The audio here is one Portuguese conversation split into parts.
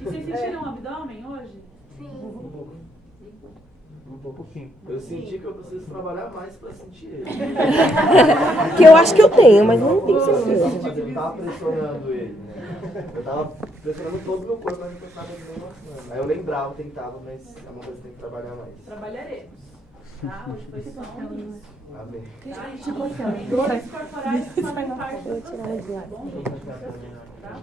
E vocês sentiram o abdômen hoje? Sim. Um pouquinho. Eu senti que eu preciso trabalhar mais pra sentir ele. Que eu acho que eu tenho, mas não tenho certeza. Mas eu tava pressionando ele, né? Eu tava pressionando todo o meu corpo, mas não pensava de nem mostrando. Aí eu lembrava, tentava, mas é uma coisa que tem que trabalhar mais. Trabalharemos. Tá? Hoje foi só um início. Amém. Tá? E dores corporais fazem parte do processo, tá bom? Tá?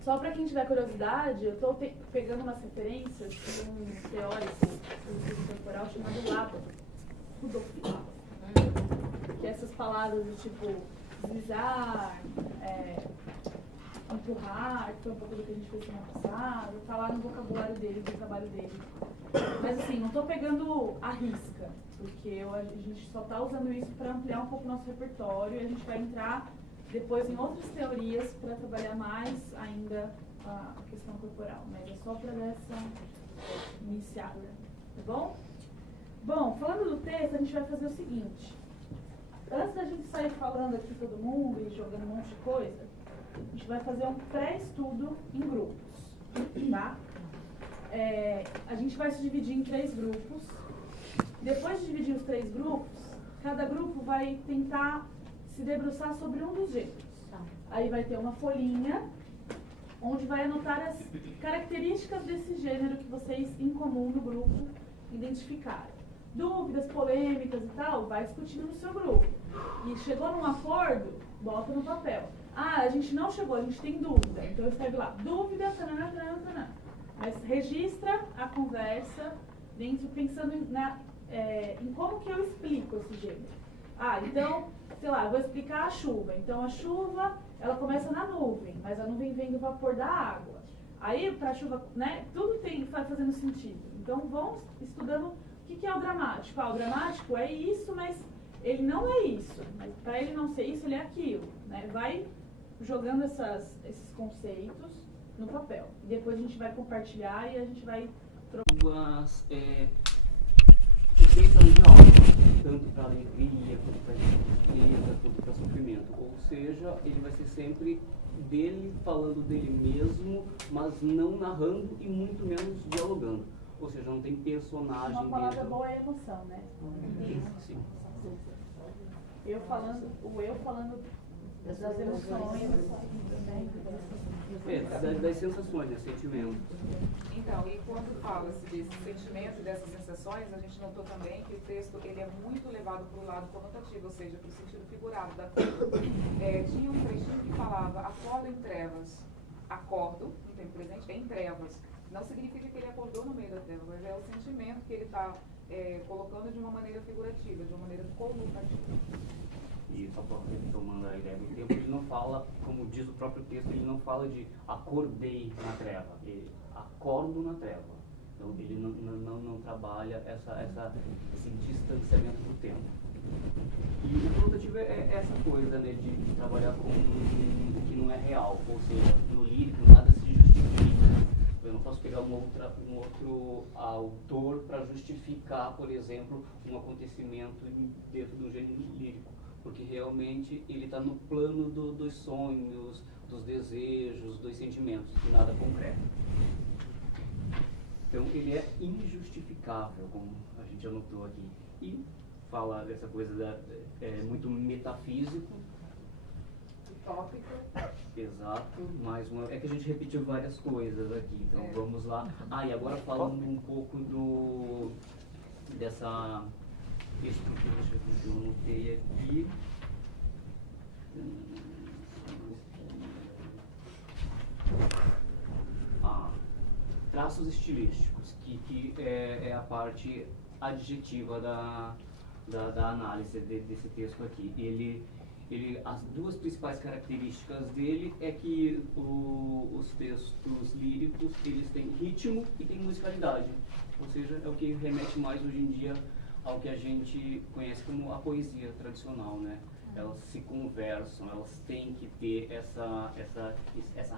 Só para quem tiver curiosidade, eu estou pegando umas referências de um teórico do corporal chamado Lapa, Rudolf. Que essas palavras do tipo deslizar, empurrar, que foi um pouco do que a gente fez semana passada, tá lá no vocabulário dele, do trabalho dele. Mas assim, não estou pegando a risca, porque a gente só está usando isso para ampliar um pouco o nosso repertório e a gente vai entrar depois em outras teorias para trabalhar mais ainda a questão corporal, mas é só para dar essa iniciada, tá bom? Bom, falando do texto, a gente vai fazer o seguinte. Antes da gente sair falando aqui todo mundo e jogando um monte de coisa, a gente vai fazer um pré-estudo em grupos, tá? A gente vai se dividir em 3 grupos. Depois de dividir os 3 grupos, cada grupo vai tentar se debruçar sobre um dos gêneros. Aí vai ter uma folhinha onde vai anotar as características desse gênero que vocês em comum no grupo identificaram. Dúvidas, polêmicas e tal, vai discutindo no seu grupo. E chegou num acordo, bota no papel. Ah, a gente não chegou, a gente tem dúvida. Então escreve lá, dúvida, tanana, tanana, tanana. Mas registra a conversa dentro, pensando em como que eu explico esse gênero. Ah, então, sei lá, eu vou explicar a chuva. Então a chuva, ela começa na nuvem, mas a nuvem vem do vapor da água. Aí para a chuva, né, tudo vai fazendo sentido. Então vamos estudando o que é o dramático. Ah, o dramático é isso, mas ele não é isso. Mas para ele não ser isso, ele é aquilo. Né? Vai jogando esses conceitos no papel. E depois a gente vai compartilhar e a gente vai tanto para alegria, quanto para tristeza, quanto para sofrimento. Ou seja, ele vai ser sempre dele, falando dele mesmo, mas não narrando e muito menos dialogando. Ou seja, não tem personagem. Uma palavra dentro. boa é emoção, né? Sim. O eu falando das emoções, das sensações, né? Sentimentos. Então, e quando fala-se desse sentimento e dessas sensações, a gente notou também que o texto ele é muito levado para o lado conotativo, ou seja, para o sentido figurado da coisa. Tinha um trechinho que falava, acordo em trevas. Acordo, no tempo presente, em trevas. Não significa que ele acordou no meio da treva, mas é o sentimento que ele está colocando de uma maneira figurativa, de uma maneira conotativa. E só para retomando a ideia do tempo, ele não fala, como diz o próprio texto, ele não fala de acordei na treva, ele acordo na treva. Então ele não trabalha esse distanciamento do tempo. E o conotativo é essa coisa, né, de trabalhar com o que não é real, ou seja, no lírico nada se justifica. Eu não posso pegar um outro autor para justificar, por exemplo, um acontecimento dentro do gênero lírico, porque realmente ele está no plano dos sonhos, dos desejos, dos sentimentos, e nada concreto. Então ele é injustificável, como a gente anotou aqui. E fala dessa coisa muito metafísico. Utópico. Exato, mais uma. É que a gente repetiu várias coisas aqui, então vamos lá. E agora falando um pouco dessa estrutura, deixa eu ver se eu anotei aqui. Traços estilísticos, que é a parte adjetiva da análise desse texto aqui. As duas principais características dele é que os textos líricos eles têm ritmo e têm musicalidade, ou seja, é o que remete mais hoje em dia ao que a gente conhece como a poesia tradicional, né? Elas se conversam, elas têm que ter essa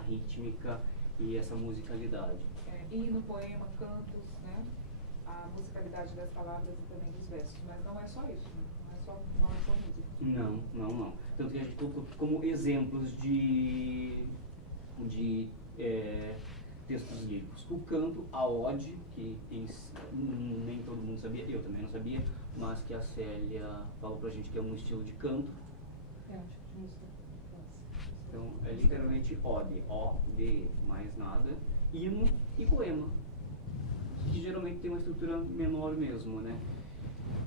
rítmica e essa musicalidade. E no poema, cantos, né? A musicalidade das palavras e também dos versos, mas não é só isso, né? Não é só música. Não. Tanto que a gente colocou como exemplos de canto, a ode, que nem todo mundo sabia, eu também não sabia, mas que a Célia falou pra gente que é um estilo de canto. Então é literalmente ode, O-D, mais nada, hino e poema, que geralmente tem uma estrutura menor mesmo, né?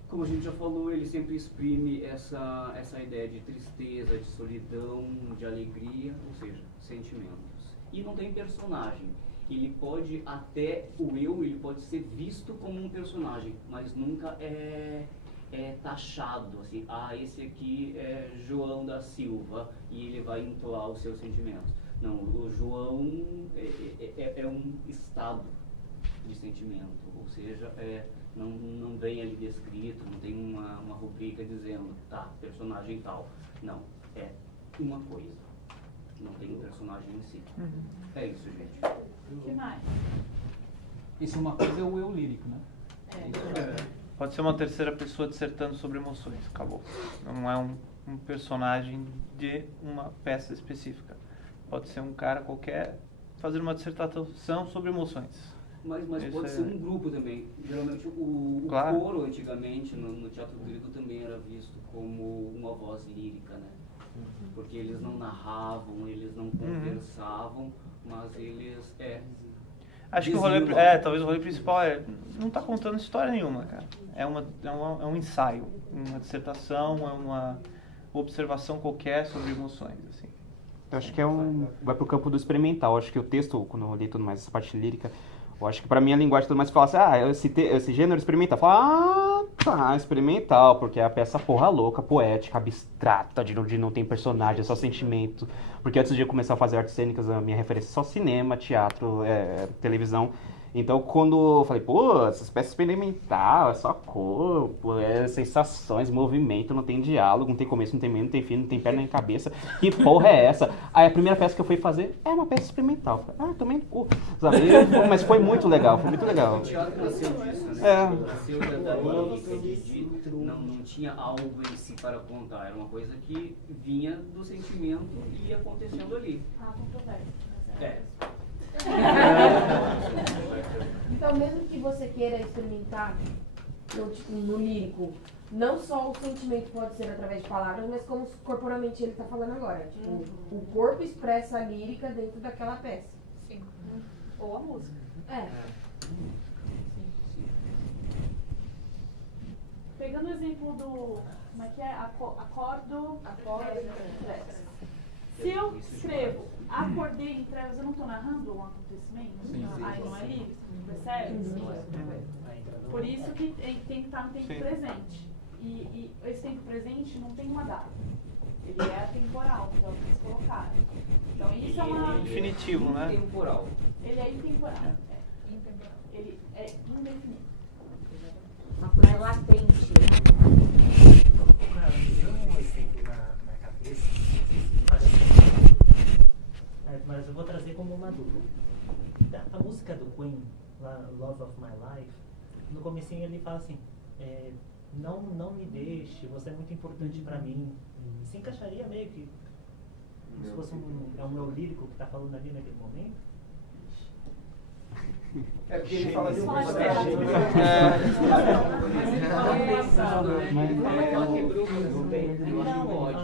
Como a gente já falou, ele sempre exprime essa ideia de tristeza, de solidão, de alegria, ou seja, sentimentos. E não tem personagem. Ele pode, até o eu, ele pode ser visto como um personagem, mas nunca é taxado, assim, esse aqui é João da Silva e ele vai entoar os seus sentimentos. Não, o João é um estado de sentimento, ou seja, não vem ali descrito, não tem uma rubrica dizendo, tá, personagem tal. Não, é uma coisa, não tem um personagem em si. É isso, gente. O que mais? Isso uma coisa é o eu lírico, né? Pode ser uma terceira pessoa dissertando sobre emoções, acabou. Não é um personagem de uma peça específica. Pode ser um cara qualquer fazendo uma dissertação sobre emoções. Mas pode ser um grupo também. Geralmente o Claro. coro, antigamente, no teatro grego, também era visto como uma voz lírica, né? Porque eles não narravam, eles não conversavam, mas eles Acho que o rolê, diziam, talvez o rolê principal não tá contando história nenhuma, cara. É um ensaio, uma dissertação, é uma observação qualquer sobre emoções, assim. Eu acho que vai pro campo do experimental. Eu acho que o texto, quando eu li tudo mais, essa parte lírica, eu acho que pra mim a linguagem tudo mais fala assim, esse gênero experimental. Fala, tá, experimental, porque é a peça porra louca, poética, abstrata, de não tem personagem, é só sentimento. Porque antes de eu começar a fazer artes cênicas, a minha referência é só cinema, teatro, televisão. Então, quando eu falei, pô, essas peças experimental, é só corpo, é sensações, movimento, não tem diálogo, não tem começo, não tem meio, não tem fim, não tem perna nem cabeça. Que porra é essa? Aí a primeira peça que eu fui fazer é uma peça experimental. Falei, também no cu. Sabe? Mas foi muito legal, foi muito legal. O teatro nasceu disso, né? Nasceu da lírica, não tinha algo em si para contar. Era uma coisa que vinha do sentimento e ia acontecendo ali. Controverso. Então, mesmo que você queira experimentar no lírico, não só o sentimento pode ser através de palavras, mas como corporalmente ele está falando agora. Tipo, o corpo expressa a lírica dentro daquela peça. Sim. Ou a música. Pegando o exemplo do, como é que é? Acordo em trevas. Se eu escrevo acordei em trevas, eu não estou narrando um acontecimento? Aí não é lírico, percebe? Por isso que tem que estar no tempo presente. E esse tempo presente não tem uma data. Ele é atemporal, que é o que eles colocaram. Então isso é uma... Infinitivo, né? Intemporal. Ele é intemporal. Ele é indefinido. Uma coisa latente. Cara, me deu um exemplo na cabeça, mas eu vou trazer como uma dúvida. A música do Queen, Love of My Life, no comecinho ele fala assim, não me deixe, você é muito importante pra mim. Se encaixaria meio que como se fosse um meu lírico que tá falando ali naquele momento? É porque ele fala de Fala de Mas ele fala É. pensando, né? Ela quebrou o bem. Não Pode.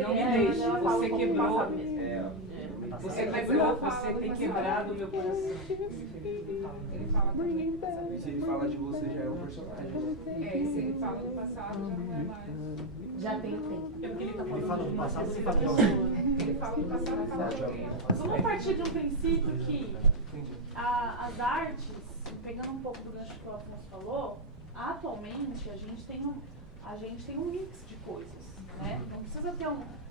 Não me deixe, você quebrou. Você quebrou, você tem quebrado o meu coração. Ele fala também. Se ele fala de você, já é o personagem. E se ele fala do passado, já não é mais. Já tem o tempo. Ele fala do passado, você fala de Ele fala do passado, fala de alguém. Vamos partir de um princípio que as artes, pegando um pouco do gancho que o Afonso falou, atualmente a gente tem um mix de coisas, né? Não precisa ter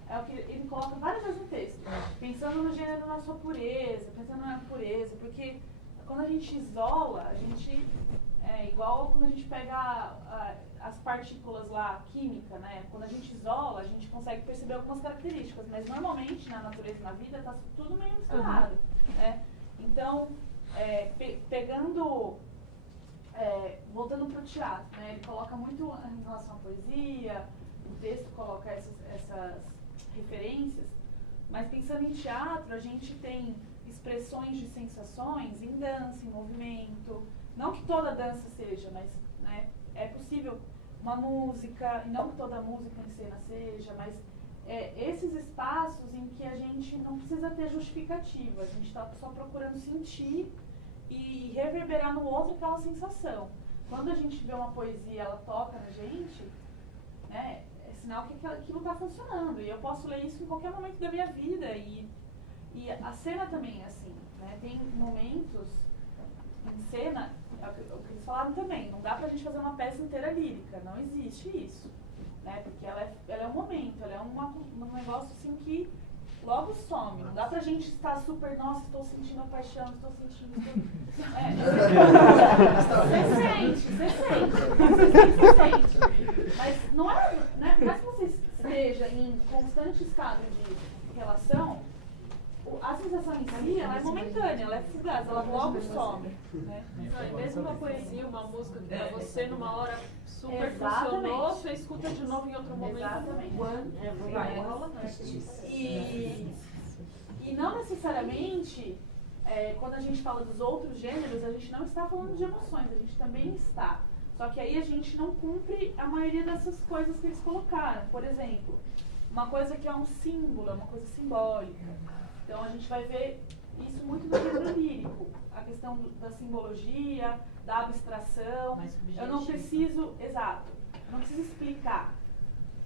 é o que ele coloca várias vezes no texto, pensando no gênero na sua pureza, pensando na pureza, porque quando a gente isola, a gente igual quando a gente pega as partículas lá, química, né? Quando a gente isola, a gente consegue perceber algumas características, mas normalmente na natureza e na vida está tudo meio misturado, né? Então, voltando para o teatro, né? Ele coloca muito em relação à poesia, o texto coloca essas referências, mas pensando em teatro, a gente tem expressões de sensações em dança, em movimento. Não que toda dança seja, mas né, é possível uma música, e não que toda música em cena seja, mas esses espaços em que a gente não precisa ter justificativa, a gente está só procurando sentir e reverberar no outro aquela sensação. Quando a gente vê uma poesia, ela toca na gente, né, é sinal que aquilo está funcionando. E eu posso ler isso em qualquer momento da minha vida. E a cena também é assim, né? Tem momentos em cena, é o que eles falaram também, não dá pra gente fazer uma peça inteira lírica, não existe isso. Né? Porque ela é um momento, ela é um negócio assim que logo some. Não dá pra gente estar super, nossa, estou sentindo a paixão, estou sentindo tudo. Você sente. Mas não é, né? Mas se você esteja em constante estado de relação, a sensação em si, ela é momentânea, ela é fugaz, ela logo some. Né? Mesmo uma poesia, uma música que pra você numa hora super funcionou, você escuta de novo em outro momento. Exatamente. E não necessariamente, quando a gente fala dos outros gêneros, a gente não está falando de emoções, a gente também está. Só que aí a gente não cumpre a maioria dessas coisas que eles colocaram. Por exemplo, uma coisa que é um símbolo, uma coisa simbólica. Então a gente vai ver isso muito no gênero lírico. A questão da simbologia, da abstração. Eu não preciso, exato, não preciso explicar.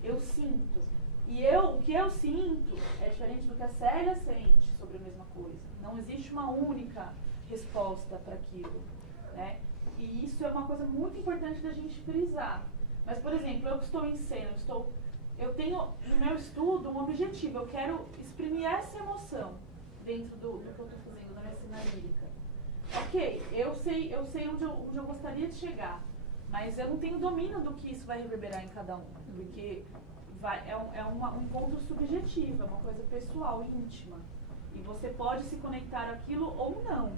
Eu sinto. E o que eu sinto é diferente do que a Célia sente sobre a mesma coisa. Não existe uma única resposta para aquilo. Né? E isso é uma coisa muito importante da gente frisar. Mas, por exemplo, eu que estou em cena, eu tenho no meu estudo um objetivo. Eu quero exprimir essa emoção dentro do que eu estou fazendo na minha cena lírica. Ok, eu sei onde eu gostaria de chegar, mas eu não tenho domínio do que isso vai reverberar em cada um, porque é um encontro subjetivo, é uma coisa pessoal, íntima, e você pode se conectar àquilo ou não,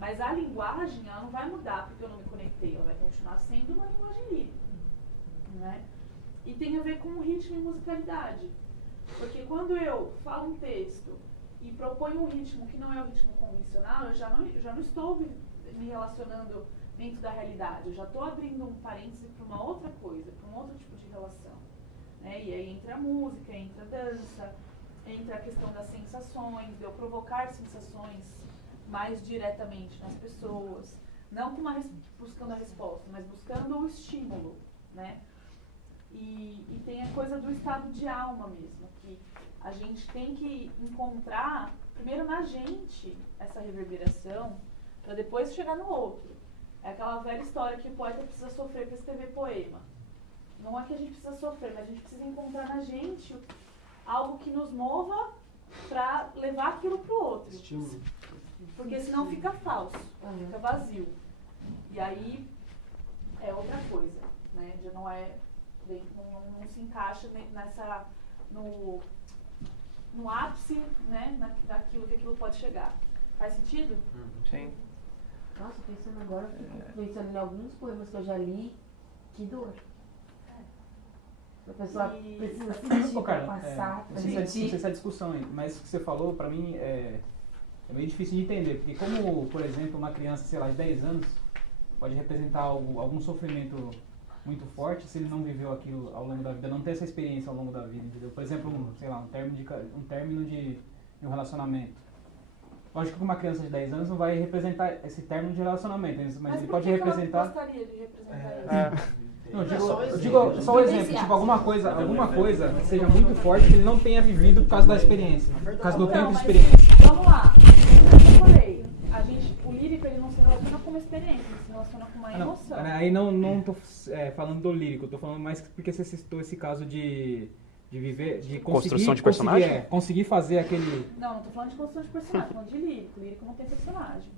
mas a linguagem ela não vai mudar porque eu não me conectei, ela vai continuar sendo uma linguagem lírica, né? E tem a ver com o ritmo e musicalidade, porque quando eu falo um texto e proponho um ritmo que não é o ritmo convencional, eu já não estou me relacionando dentro da realidade, eu já estou abrindo um parêntese para uma outra coisa, para um outro tipo de relação. Né? E aí entra a música, entra a dança, entra a questão das sensações, de eu provocar sensações mais diretamente nas pessoas, não buscando a resposta, mas buscando o estímulo. Né? E tem a coisa do estado de alma mesmo, que a gente tem que encontrar, primeiro na gente, essa reverberação, para depois chegar no outro. É aquela velha história que o poeta precisa sofrer para escrever poema. Não é que a gente precisa sofrer, mas a gente precisa encontrar na gente algo que nos mova para levar aquilo para o outro. Estímulo. Porque senão fica falso, fica vazio. E aí é outra coisa, né? Já não se encaixa no ápice, né, daquilo que aquilo pode chegar. Faz sentido? Sim. Nossa, pensando agora, pensando em alguns poemas que eu já li, que dor. A pessoa precisa sentir para passar, não sei se essa discussão aí, mas o que você falou, pra mim, é meio difícil de entender, porque como, por exemplo, uma criança, sei lá, de 10 anos, pode representar algum sofrimento muito forte se ele não viveu aquilo ao longo da vida, não ter essa experiência ao longo da vida, entendeu? Por exemplo, um término de um relacionamento. Lógico que uma criança de 10 anos não vai representar esse término de relacionamento, mas ele pode representar... Mas gostaria de representar isso? Não, eu digo só um exemplo, tipo, alguma coisa que seja muito forte que ele não tenha vivido por causa da experiência, por causa do tempo de experiência. Vamos lá, como eu falei, o lírico ele não se relaciona com uma experiência, ele se relaciona com uma emoção. Aí não tô falando do lírico, tô falando mais porque você citou esse caso de viver, de construção de personagem? Conseguir fazer aquele... Não tô falando de construção de personagem, tô falando de lírico. Lírico não tem personagem.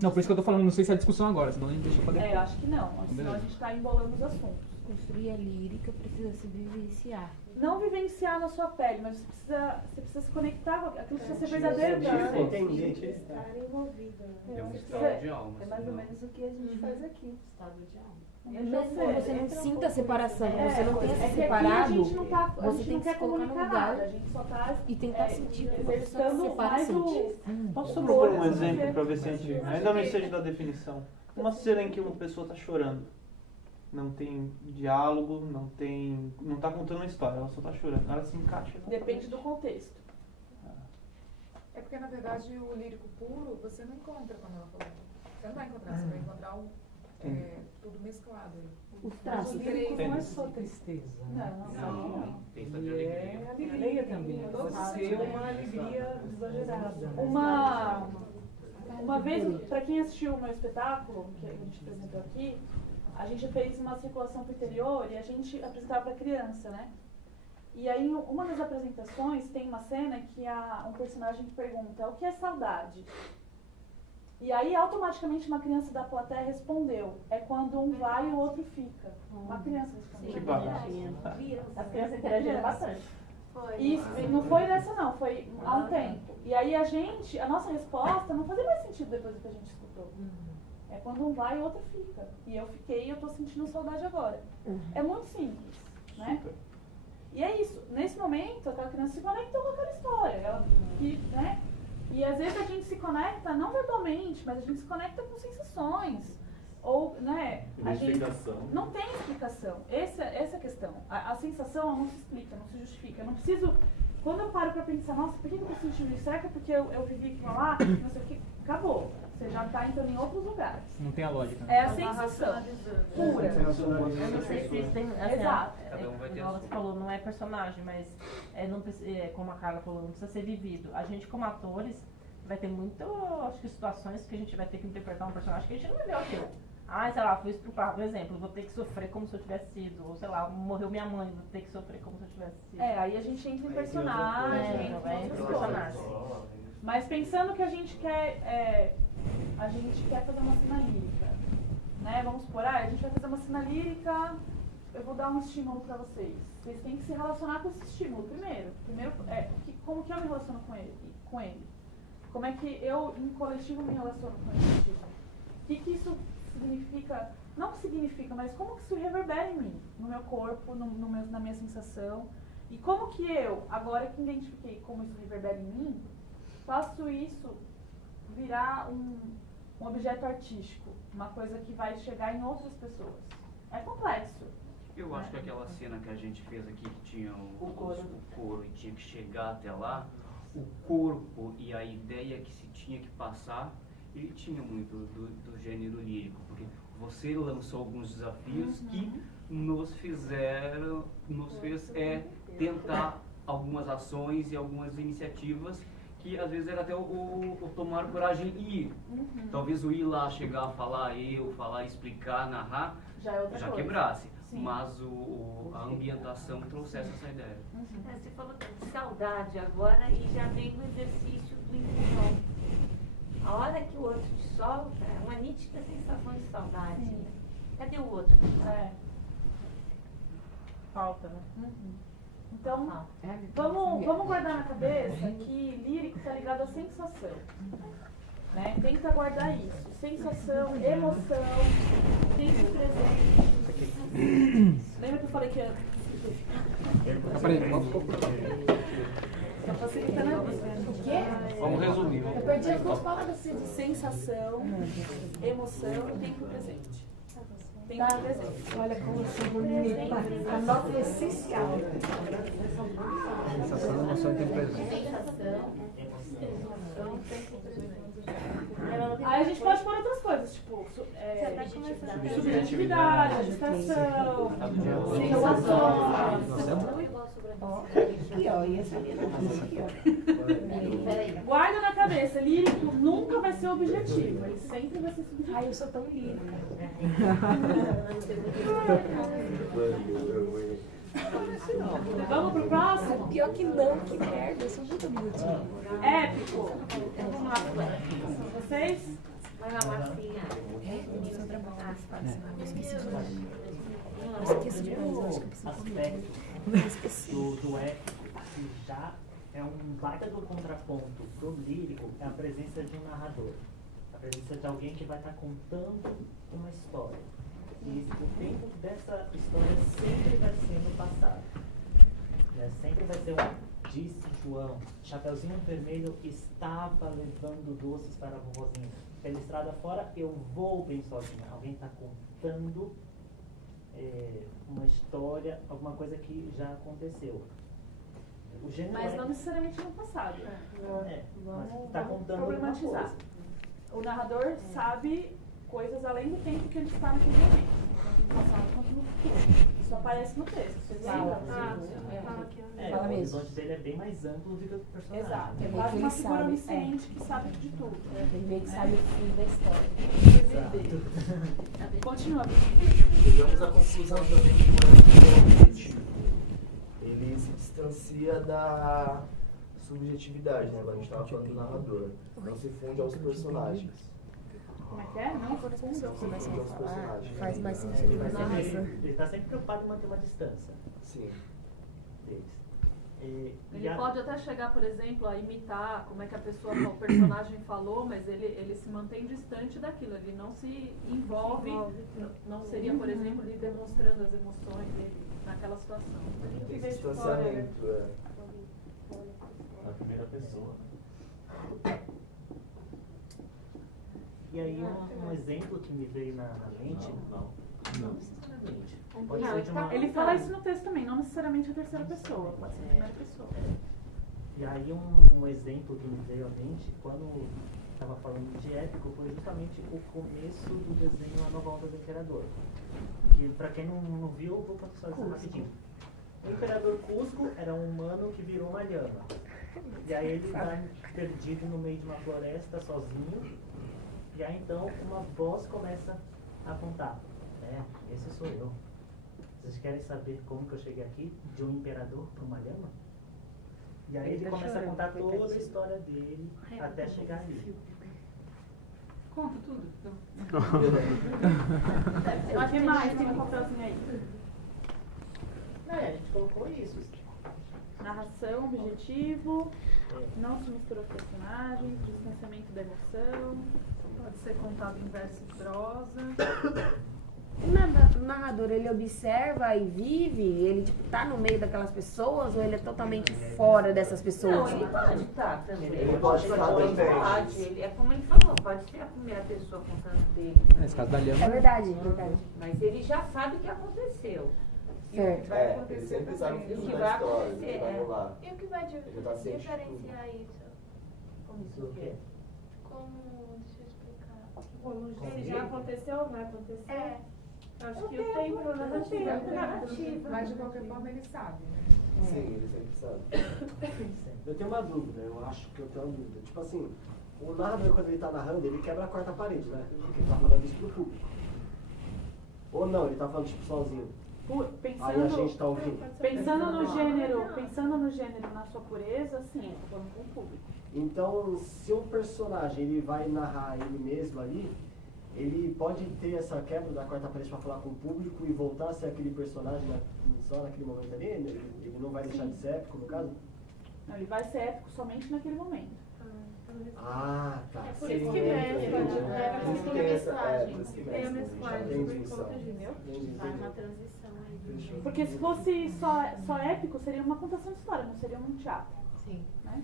Não, por isso que eu tô falando, não sei se é a discussão agora, senão a gente deixa pra depois. Eu acho que não, senão a gente tá embolando os assuntos. construir a lírica precisa se vivenciar. Não vivenciar na sua pele, mas você precisa se conectar com aquilo que precisa ser verdadeiro pra você. Estar envolvido. É um estado de alma. É mais ou menos o que a gente faz aqui. Estado de alma. Mesmo que você não sinta a separação, você não tenha se que aqui separado, a gente não tá, a você gente tem não que quer se colocar no comunicar lugar nada, a gente só tá e tentar sentir o que você exercitando separa mais sente. Posso o propor um corpo, exemplo porque- para ver se a gente ainda não esteja da definição? Uma cena em que uma pessoa está chorando. Não tem diálogo, não está contando uma história, ela só está chorando. Ela se encaixa. Depende do contexto. É porque, na verdade, o lírico puro você não encontra quando ela falou. Você não vai encontrar, você vai encontrar tudo mesclado. Os traços. O lírico Não é só tristeza. Né? Não, tem essa de E alegria. é alegria também. Pode ser uma alegria exagerada. Uma vez, para quem assistiu o meu espetáculo, que a gente apresentou aqui, a gente fez uma circulação pro interior e a gente apresentava para criança, né? E aí, em uma das apresentações, tem uma cena que um personagem pergunta: o que é saudade? E aí, automaticamente, uma criança da plateia respondeu: é quando um vai e o outro fica. Uma criança respondeu. Que bacana. As crianças interagiram bastante. Isso, não foi nessa não, foi há um tempo. E aí a nossa resposta não fazia mais sentido depois do que a gente escutou. É quando um vai e o outro fica. E eu fiquei e eu tô sentindo saudade agora. É muito simples, né? E é isso. Nesse momento, aquela criança se conectou com aquela história. Né? E às vezes a gente se conecta, não verbalmente, mas a gente se conecta com sensações. Ou, né? A gente não tem explicação. Essa é a questão. A sensação não se explica, não se justifica. Eu não preciso. Quando eu paro pra pensar, nossa, por que eu tô sentindo isso? Será que é porque eu vivi aquilo lá? Não sei o que. Acabou. Você já tá entrando em outros lugares. Não tem a lógica. É a sensação pura. Eu não sei se vocês têm. Assim, Exato. Igual você falou, não é personagem, mas como a Carla falou, não precisa ser vivido. A gente, como atores, vai ter muito, acho que, situações que a gente vai ter que interpretar um personagem que a gente não viveu aquilo. Sei lá, fui estuprado, por exemplo, vou ter que sofrer como se eu tivesse sido. Ou sei lá, morreu minha mãe, vou ter que sofrer como se eu tivesse sido. Aí a gente entra em personagem, entra em outras coisas. Mas pensando que a gente quer fazer uma cena lírica, né? Vamos supor, a gente vai fazer uma cena lírica, eu vou dar um estímulo pra vocês. Vocês têm que se relacionar com esse estímulo primeiro. Como que eu me relaciono com ele? Como é que eu, em coletivo, me relaciono com esse estímulo? O que isso significa? Não significa, mas como que isso reverbera em mim, no meu corpo, na minha sensação? E como que eu, agora que identifiquei como isso reverbera em mim, faço isso virar um objeto artístico, uma coisa que vai chegar em outras pessoas. É complexo. Eu acho que aquela cena que a gente fez aqui, que tinha o coro e tinha que chegar até lá, o corpo e a ideia que se tinha que passar, ele tinha muito do gênero lírico, porque você lançou alguns desafios que nos fez tentar algumas ações e algumas iniciativas que às vezes era até o tomar coragem e ir. Talvez o ir lá, chegar a falar, explicar, narrar, já quebrasse. Sim. Mas a ambientação trouxesse essa ideia. Você falou de saudade agora e já vem o exercício do empurrão. A hora que o outro te solta, é uma nítida sensação de saudade. Né? Cadê o outro? Falta, né? Então, vamos guardar na cabeça que lírico está ligado à sensação. Né? Tenta guardar isso. Sensação, emoção, tempo presente. Lembra que eu falei que ia O quê? Vamos resumir. Eu perdi as duas palavras assim, de sensação, emoção e tempo presente. Tempo presente. Olha como eu sou bonita. A nota é essencial. Sensação, emoção e tempo presente. Aí a gente pode pôr outras coisas, tipo subjetividade, agitação, sensações. Aqui, ó, e essa aqui, ó. Guarda na cabeça, lírico nunca vai ser objetivo, ele sempre vai ser subjetivo. Ai, eu sou tão lírica. Vamos pro próximo? Pior que não, que merda, eu sou muito bonitinha. Épico. Vamos lá, vocês? Vai lá, Marcinha. Eu sou dramática. Eu esqueci de nome. O primeiro aspecto do épico, que já é um baita do contraponto pro lírico, é a presença de um narrador. A presença de alguém que vai estar contando uma história. E o tempo dessa história sempre vai sendo passado. Né? Sempre vai ser disse João, Chapeuzinho Vermelho estava levando doces para a vovozinha. Pela estrada fora, eu vou bem sozinha. Alguém está contando uma história, alguma coisa que já aconteceu. O gênero Mas não necessariamente no passado. mas tá contando problematizar. alguma coisa. O narrador sabe coisas além do tempo que ele está naquele momento. Tanto no passado quanto no futuro. Isso aparece no texto. Vocês lembram? O horizonte dele é bem mais amplo do que o do personagem. Exato. É Né? quase uma figura onisciente que sabe de tudo. Ele meio que sabe o fim da história. Continua. Chegamos à conclusão também que o objetivo. Ele se distancia da subjetividade, né? Agora a gente estava falando do narrador. Não se funde aos personagens. Como é que é? Não, por exemplo, Funde aos personagens. Faz mais sentido. Ele está sempre preocupado em manter uma distância. Sim. Deles. Ele pode até chegar, por exemplo, a imitar como é que o personagem falou, mas ele se mantém distante daquilo, ele não se envolve, não seria, por exemplo, ele demonstrando as emoções dele naquela situação. Esse distanciamento, Na primeira pessoa. E aí um exemplo que me veio na mente, não necessariamente. Pode ser de uma... Ele fala isso no texto também, não necessariamente a terceira pessoa, pode ser a primeira pessoa. E aí um exemplo que me veio à mente, quando estava falando de épico, foi justamente o começo do desenho A Nova Onda do Imperador. Que pra quem não viu, eu vou contar isso rapidinho. O Imperador Cusco era um humano que virou uma lhama. E aí ele está perdido no meio de uma floresta, sozinho. E aí então uma voz começa a contar. Esse sou eu. Vocês querem saber como que eu cheguei aqui? De um imperador para uma lhama? E aí ele começa a contar toda a história dele até chegar ali. Conta tudo. Mas tem mais, tem um papelzinho aí. A gente colocou isso. Narração, objetivo, não se mistura com personagens, distanciamento da emoção, pode ser contado em verso e prosa. O narrador, ele observa e vive? Ele, tipo, tá no meio daquelas pessoas ou ele é totalmente fora dessas pessoas? Não, ele pode estar também. Ele pode estar também. É como ele falou, pode ser a primeira pessoa contando dele. Nesse caso da lhama. É verdade, é verdade. Mas ele já sabe o que aconteceu. Certo. Ele sempre sabe o que que vai vai acontecer, acontecer, vai rolar. E o que vai Ele tá ciente de diferenciar isso? Como isso o quê? Como, deixa eu explicar. Ele já aconteceu ou vai acontecer? É. Acho que o tempo da narrativa. Mas de qualquer forma ele sabe, né? Sim, ele sempre sabe. Eu tenho uma dúvida, eu acho que eu tenho uma dúvida. Tipo assim, o narrador quando ele tá narrando, ele quebra a quarta parede, né? Porque ele tá falando isso pro público. Ou não, ele tá falando tipo sozinho. Aí a gente tá ouvindo. Pensando no gênero na sua pureza, sim, tô falando com o público. Então, se um personagem ele vai narrar ele mesmo ali, ele pode ter essa quebra da quarta parede para falar com o público e voltar a ser aquele personagem só naquele momento ali? Ele não vai deixar de ser épico, no caso? Não, ele vai ser épico somente naquele momento. Ah, tá. É por isso que tem a mesclagem por conta disso. Vai uma transição aí. Porque se fosse só épico, seria uma contação de história, não seria um teatro. Sim. Né?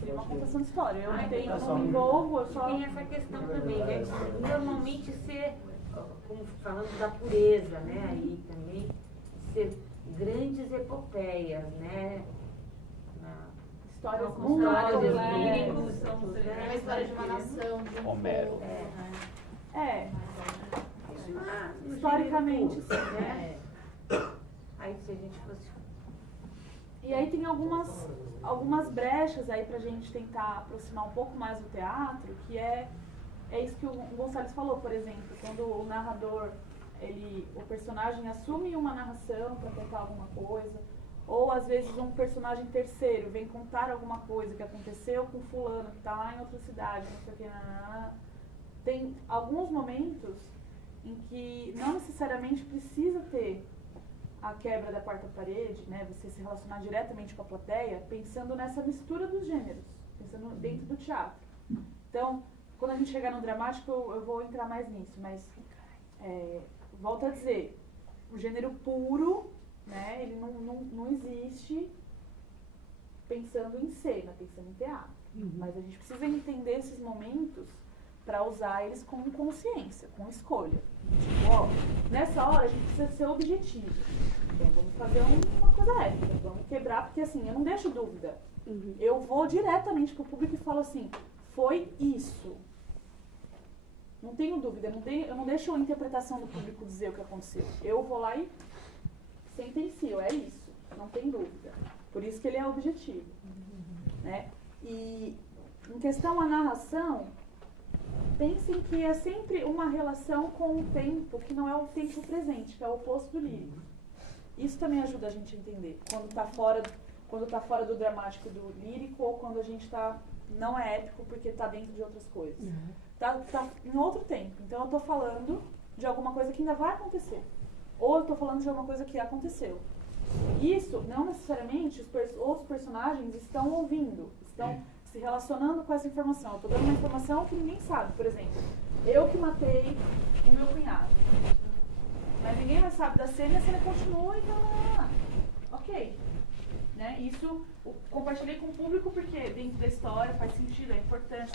Seria uma contação de história. Eu não tenho, Então, não me envolvo, eu só... Tem essa questão também, né? Normalmente ser, como falando da pureza, né? Aí também, ser grandes epopeias, né? Histórias muito líricos, É uma história de uma nação, de um Homero. povo. Historicamente, sim, né? Aí se a gente fosse... E aí tem algumas brechas aí pra gente tentar aproximar um pouco mais do teatro, que é isso que o Gonçalves falou, por exemplo, quando o narrador, o personagem assume uma narração para contar alguma coisa, ou às vezes um personagem terceiro vem contar alguma coisa que aconteceu com fulano, que está lá em outra cidade, não sei o que, tem alguns momentos em que não necessariamente precisa ter a quebra da quarta parede, né, você se relacionar diretamente com a plateia, pensando nessa mistura dos gêneros, pensando dentro do teatro. Então, quando a gente chegar no dramático, eu vou entrar mais nisso, mas volto a dizer, o gênero puro, né, ele não existe pensando em cena, pensando em teatro. Mas a gente precisa entender esses momentos para usar eles com consciência, com escolha. Tipo, ó, nessa hora a gente precisa ser objetivo. Então vamos fazer uma coisa épica, vamos quebrar, porque assim, eu não deixo dúvida. Eu vou diretamente pro público e falo assim, foi isso. Não tenho dúvida, eu não deixo a interpretação do público dizer o que aconteceu. Eu vou lá e sentencio, é isso, não tem dúvida. Por isso que ele é objetivo. Né? E em questão à narração, pensem que é sempre uma relação com o tempo, que não é o tempo presente, que é o oposto do lírico. Isso também ajuda a gente a entender, quando tá fora do dramático do lírico, ou quando a gente não é épico porque está dentro de outras coisas. Tá em outro tempo. Então eu tô falando de alguma coisa que ainda vai acontecer. Ou eu tô falando de alguma coisa que aconteceu. Isso, não necessariamente, os outros personagens estão ouvindo, estão se relacionando com essa informação. Eu tô dando uma informação que ninguém sabe. Por exemplo, eu que matei o meu cunhado. Mas ninguém mais sabe da cena e a cena continua, então ok. Né? Isso compartilhei com o público porque dentro da história faz sentido, é importante,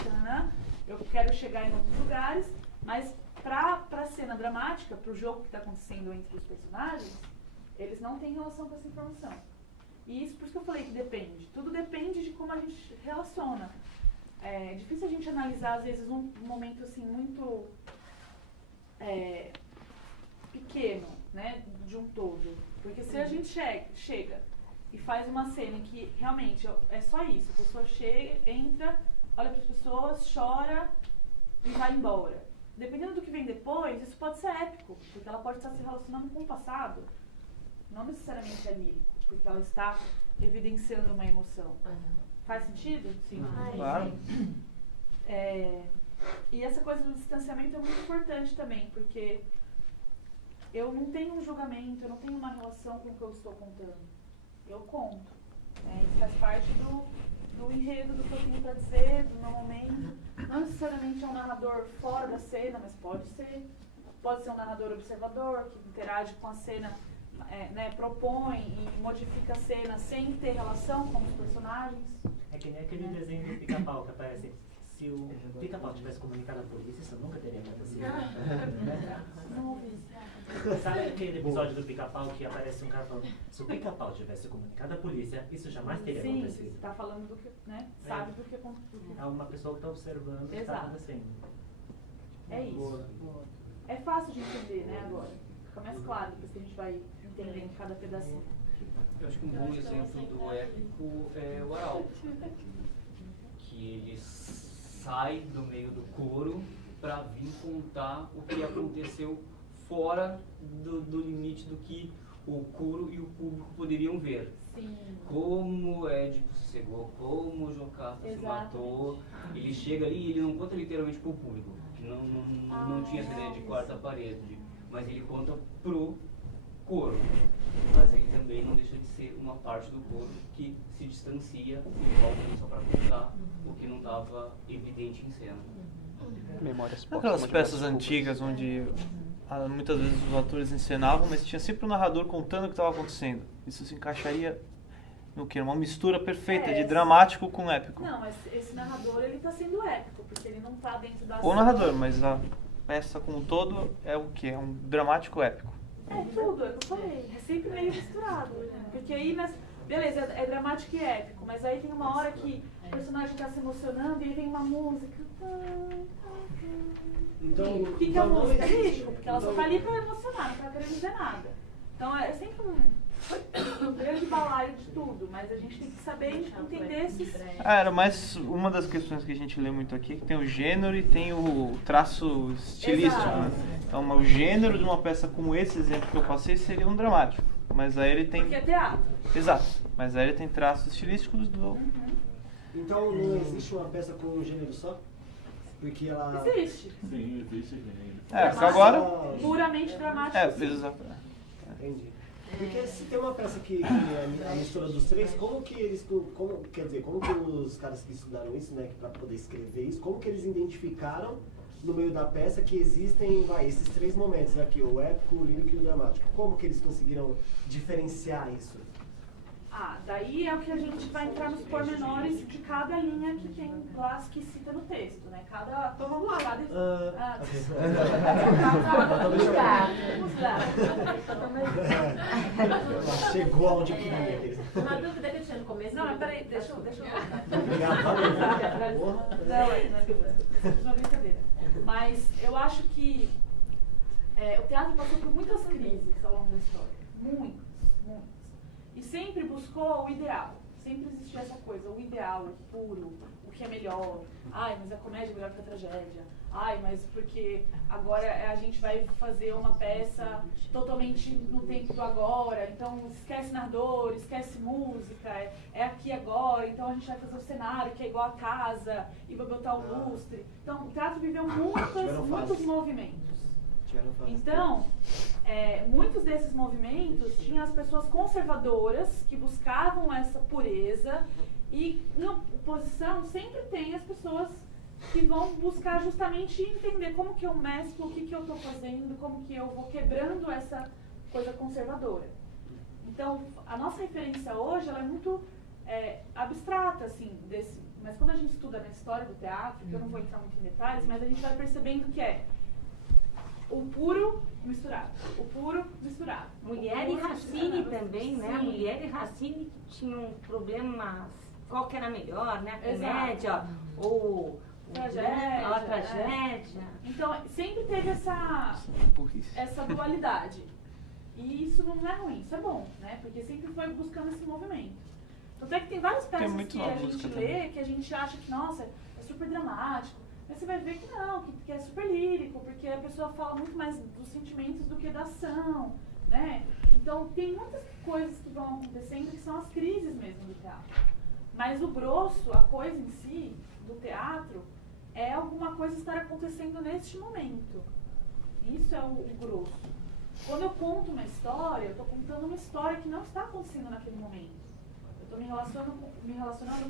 eu quero chegar em outros lugares, mas para a cena dramática, para o jogo que está acontecendo entre os personagens, eles não têm relação com essa informação. E isso por isso que eu falei que depende. Tudo depende de como a gente relaciona. É difícil a gente analisar, às vezes, um momento assim muito pequeno, né, de um todo. Porque se a gente chega e faz uma cena em que realmente é só isso, a pessoa chega, entra, olha para as pessoas, chora e vai embora. Dependendo do que vem depois, isso pode ser épico, porque ela pode estar se relacionando com o passado. Não necessariamente é lírico, porque ela está evidenciando uma emoção. Faz sentido? Sim. Claro. E essa coisa do distanciamento é muito importante também, porque eu não tenho um julgamento, eu não tenho uma relação com o que eu estou contando. Eu conto. Isso faz parte do enredo, do que eu tenho para dizer, do meu momento. Não necessariamente é um narrador fora da cena, mas pode ser. Pode ser um narrador observador, que interage com a cena, propõe e modifica a cena sem ter relação com os personagens. É que nem aquele desenho do Pica-Pau que aparece. Se o Pica-Pau tivesse comunicado à polícia, isso nunca teria acontecido. Não ouvi. Sabe aquele episódio do Pica-Pau que aparece um cara falando, se o Pica-Pau tivesse comunicado à polícia, isso jamais teria acontecido. Sim, está falando do que, né? Sabe do que aconteceu. É uma pessoa que está observando o que está acontecendo. É isso. É fácil de entender, né, agora. Fica mais claro, depois que a gente vai entendendo cada pedacinho. Eu acho que um bom exemplo do épico é o Arauto. Que ele sai do meio do coro para vir contar o que aconteceu fora do limite do que o coro e o público poderiam ver. Sim. Como Édipo se cegou, como Jocasta se matou. Ele chega ali e ele não conta literalmente pro público, que não tinha essa ideia de quarta parede, mas ele conta pro coro. Mas ele também não deixa de ser uma parte do coro que se distancia e volta só para contar o que não estava evidente em cena. Memórias Aquelas peças antigas onde muitas vezes os atores encenavam, mas tinha sempre um narrador contando o que estava acontecendo. Isso se encaixaria no quê? Uma mistura perfeita de dramático com épico. Não, mas esse narrador ele está sendo épico, porque ele não está dentro da O narrador, mas a peça como um todo é o quê? É um dramático épico. É tudo, é o que eu falei. É sempre meio misturado. Porque aí, beleza, é dramático e épico, mas aí tem uma hora que o personagem está se emocionando e aí vem uma música. Então, o que é uma música? Lírico, porque ela só tá ali para emocionar, não tá querendo dizer nada. Então é sempre um grande balaio de tudo, mas a gente tem que saber entender esses... Era mais uma das questões que a gente lê muito aqui, que tem o gênero e tem o traço estilístico. Né? Então, o gênero de uma peça como esse exemplo que eu passei seria um dramático. Mas aí ele tem... Porque é teatro. Exato. Mas aí ele tem traços estilísticos do... Então não existe uma peça com um gênero só? Porque ela... Existe. Sim, existe. Agora... Puramente dramático. Exato. Entendi. Porque se tem uma peça que é a mistura dos três, como que eles, quer dizer, como que os caras que estudaram isso, né, para poder escrever isso, como que eles identificaram no meio da peça que existem, esses três momentos aqui, o épico, o lírico e o dramático? Como que eles conseguiram diferenciar isso? Daí é o que a gente vai entrar nos pormenores de cada linha que tem lá que cita no texto, né? Então vamos lá. Chegou aonde eu queria. Uma dúvida que eu tinha no começo. Não, mas peraí, deixa eu... Não, brincadeira. Mas eu acho que o teatro passou por muitas crises ao longo da história. Muitas. E sempre buscou o ideal. Sempre existiu essa coisa, o ideal, o puro, o que é melhor. Mas a comédia é melhor que a tragédia. Mas porque agora a gente vai fazer uma peça totalmente no tempo do agora. Então esquece narrador, esquece música, é aqui agora. Então a gente vai fazer o cenário que é igual a casa e vai botar o lustre. Então o teatro viveu muitos movimentos. Então, muitos desses movimentos tinham as pessoas conservadoras que buscavam essa pureza e na oposição sempre tem as pessoas que vão buscar justamente entender como que eu mesclo, o que eu estou fazendo, como que eu vou quebrando essa coisa conservadora. Então, a nossa referência hoje ela é muito abstrata, assim, mas quando a gente estuda na história do teatro, que eu não vou entrar muito em detalhes, mas a gente vai percebendo que o puro misturado. O puro misturado. Mulher e Racine também, né? Sim. Mulher e Racine tinham problemas, qual que era melhor, né? A comédia ou a tragédia. Então, sempre teve essa dualidade. E isso não é ruim, isso é bom, né? Porque sempre foi buscando esse movimento. Tanto é que tem várias peças que a gente lê, que a gente acha que, nossa, é super dramático. Mas você vai ver que não, que é super lírico, porque a pessoa fala muito mais dos sentimentos do que da ação, né? Então, tem muitas coisas que vão acontecendo que são as crises mesmo do teatro. Mas o grosso, a coisa em si, do teatro, é alguma coisa estar acontecendo neste momento. Isso é o grosso. Quando eu conto uma história, eu estou contando uma história que não está acontecendo naquele momento. Eu estou me relacionando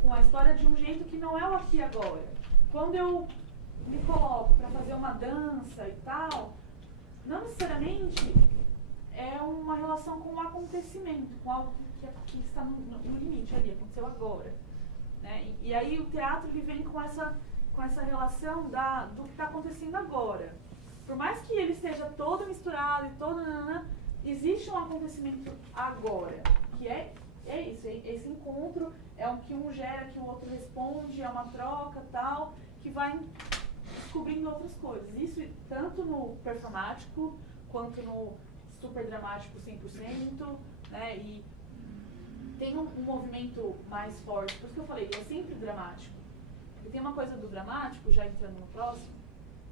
com a história de um jeito que não é o aqui e agora. Quando eu me coloco para fazer uma dança e tal, não necessariamente é uma relação com um acontecimento, com algo que está no limite ali, aconteceu agora. Né? E aí o teatro ele vem com essa relação do que está acontecendo agora. Por mais que ele esteja todo misturado e existe um acontecimento agora, que é isso, esse encontro é o que um gera, que o outro responde, é uma troca tal, que vai descobrindo outras coisas. Isso tanto no performático, quanto no super dramático 100%, né? E tem um movimento mais forte, por isso que eu falei, é sempre dramático. E tem uma coisa do dramático, já entrando no próximo,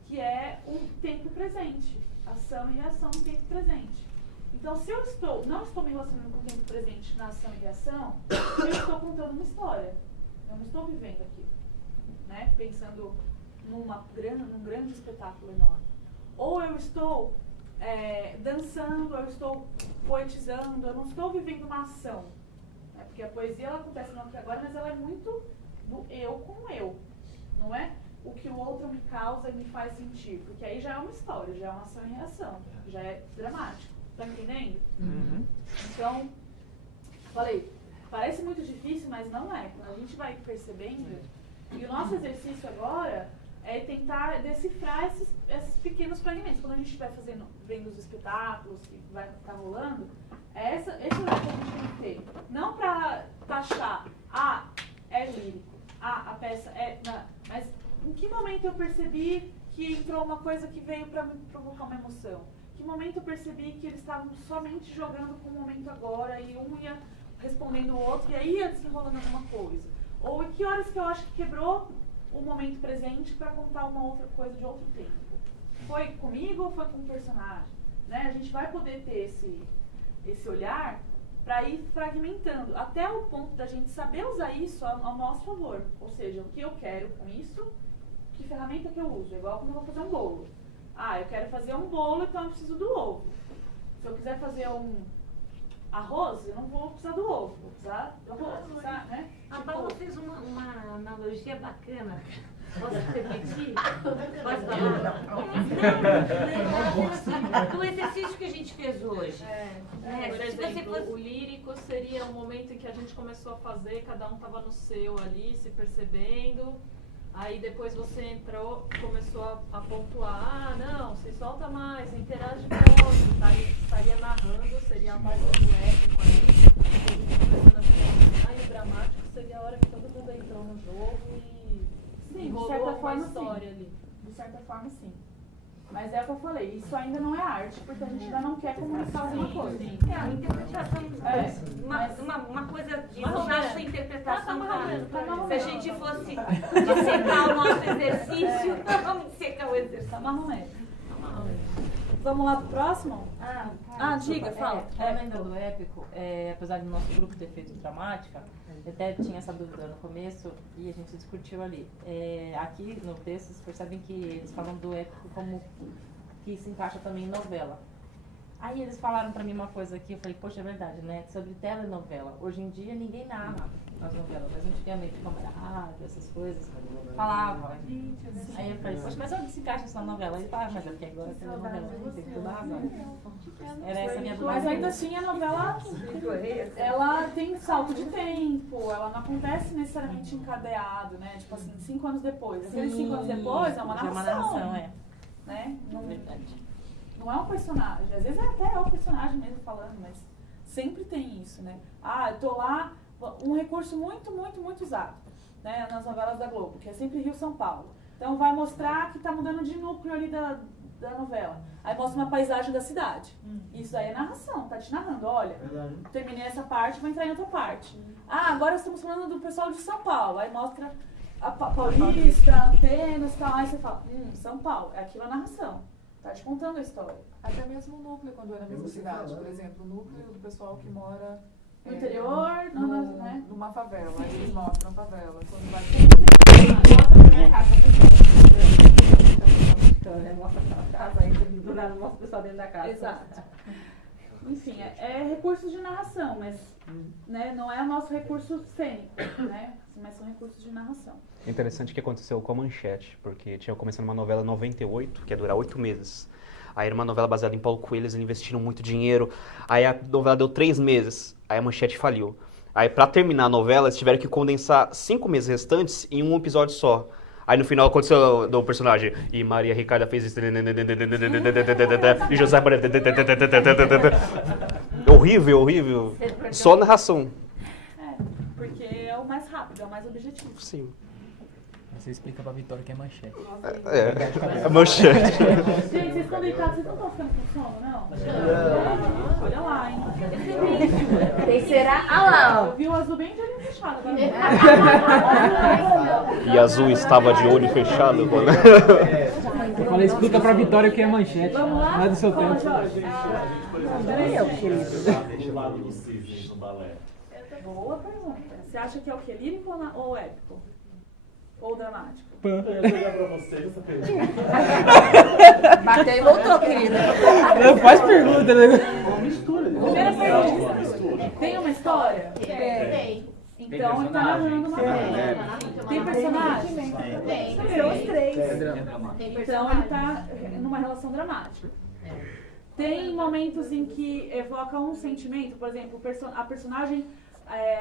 que é o tempo presente, ação e reação no tempo presente. Então, se eu não estou me relacionando com o tempo presente na ação e reação, eu estou contando uma história. Eu não estou vivendo aquilo, né? Pensando num grande espetáculo enorme. Ou eu estou dançando, eu estou poetizando, eu não estou vivendo uma ação. Né? Porque a poesia ela acontece não aqui agora, mas ela é muito do eu com eu. Não é o que o outro me causa e me faz sentir. Porque aí já é uma história, já é uma ação e reação, já é dramático. Tá entendendo? Uhum. Então, falei, parece muito difícil, mas não é. Quando a gente vai percebendo, e o nosso exercício agora é tentar decifrar esses pequenos fragmentos. Quando a gente estiver vendo os espetáculos que vai estar rolando, esse olhar que a gente tem que ter. Não para taxar, é lírico, a peça é... Não. Mas em que momento eu percebi que entrou uma coisa que veio para me provocar uma emoção? Em que momento eu percebi que eles estavam somente jogando com o momento agora e um ia respondendo o outro e aí ia desenrolando alguma coisa? Ou em que horas que eu acho que quebrou o momento presente para contar uma outra coisa de outro tempo? Foi comigo ou foi com o personagem? Né? A gente vai poder ter esse olhar para ir fragmentando, até o ponto da gente saber usar isso ao nosso favor. Ou seja, o que eu quero com isso que ferramenta que eu uso. É igual quando eu vou fazer um bolo. Eu quero fazer um bolo, então eu preciso do ovo. Se eu quiser fazer um arroz, eu não vou precisar do ovo, vou precisar do arroz, sabe, né? A Paula fez uma analogia bacana. Posso repetir? Pode falar? Do exercício que a gente fez hoje. Por exemplo, o lírico seria o momento em que a gente começou a fazer, cada um estava no seu ali, se percebendo. Aí depois você entrou, começou a pontuar, não, se solta mais, interage com o outro, estaria narrando, seria a parte do épico ali, e o dramático seria a hora que todo mundo entrou no jogo e rolou uma história sim. ali. De certa forma, sim. Mas é o que eu falei, isso ainda não é arte, porque a gente ainda não quer comunicar alguma coisa. É a interpretação, uma coisa de usar sua interpretação. Se a gente fosse dissecar o nosso exercício, vamos dissecar o exercício. Tá marromeno. Vamos lá pro próximo? Diga, fala. Ainda do épico, apesar do nosso grupo ter feito dramática, eu até tinha essa dúvida no começo e a gente discutiu ali. Aqui no texto, vocês percebem que eles falam do épico como que se encaixa também em novela. Aí eles falaram pra mim uma coisa aqui, eu falei, poxa, é verdade, né? Sobre telenovela. Hoje em dia ninguém narra as novelas, mas antigamente, como era rádio, essas coisas, falava. Aí eu falei, poxa, mas onde se encaixa essa novela? Ele fala, mas é porque agora é telenovela, tem toda a razão. Era essa a minha dúvida. Mas ainda assim a novela, ela tem salto de tempo, ela não acontece necessariamente encadeado, né? Tipo assim, 5 anos depois. Aqueles 5 anos depois é uma narração. É uma narração, né? Não, verdade. Não é um personagem, às vezes até é o personagem mesmo falando, mas sempre tem isso, né? Eu tô lá, um recurso muito, muito, muito usado, né, nas novelas da Globo, que é sempre Rio-São Paulo. Então vai mostrar que tá mudando de núcleo ali da novela. Aí mostra uma paisagem da cidade. Isso aí é narração, tá te narrando, olha, terminei essa parte, vou entrar em outra parte. Agora estamos falando do pessoal de São Paulo, aí mostra a Paulista, Atenas e tal, aí você fala, São Paulo, aquilo é narração. Tá te contando a história. Até mesmo o núcleo, quando é na mesma cidade, por exemplo, o núcleo do pessoal que mora no interior, né? Numa favela, aí eles mostram a favela. Quando vai mostra a casa, aí do nada mostra o pessoal dentro da casa. Exato. Enfim, é recursos de narração, mas né, não é o nosso recurso cênico, né? Mas são recursos de narração. É interessante o que aconteceu com a Manchete, porque tinha começado uma novela em 98, que ia durar 8 meses. Aí era uma novela baseada em Paulo Coelho, eles investiram muito dinheiro. Aí a novela deu 3 meses, aí a Manchete faliu. Aí pra terminar a novela, eles tiveram que condensar 5 meses restantes em um episódio só. Aí no final aconteceu do personagem, e Maria Ricarda fez isso, e José... Horrível, horrível. Só narração. Porque é o mais rápido, é o mais objetivo. Sim. Você explica pra Vitória que é manchete. É manchete. Gente, vocês estão deitados, vocês não estão ficando com sono, não? Olha lá, hein? Quem será? Lá, ó. Eu vi o azul bem de olho fechado. E azul estava de olho fechado. Eu falei, explica pra Vitória o que é manchete. Não é do seu tempo. Boa pergunta. Você acha que é o que? Lírico ou épico? Ou dramático? Eu ia jogar pra vocês essa pergunta. Bateu e voltou, querida. Não, faz pergunta, né? Mistura. Primeira pergunta. Tem uma história? Tem. Então ele tá narrando uma coisa. Tem personagem? Tem. São os 3. Tem Então ele tá numa relação dramática. Tem momentos em que evoca um sentimento, por exemplo, a personagem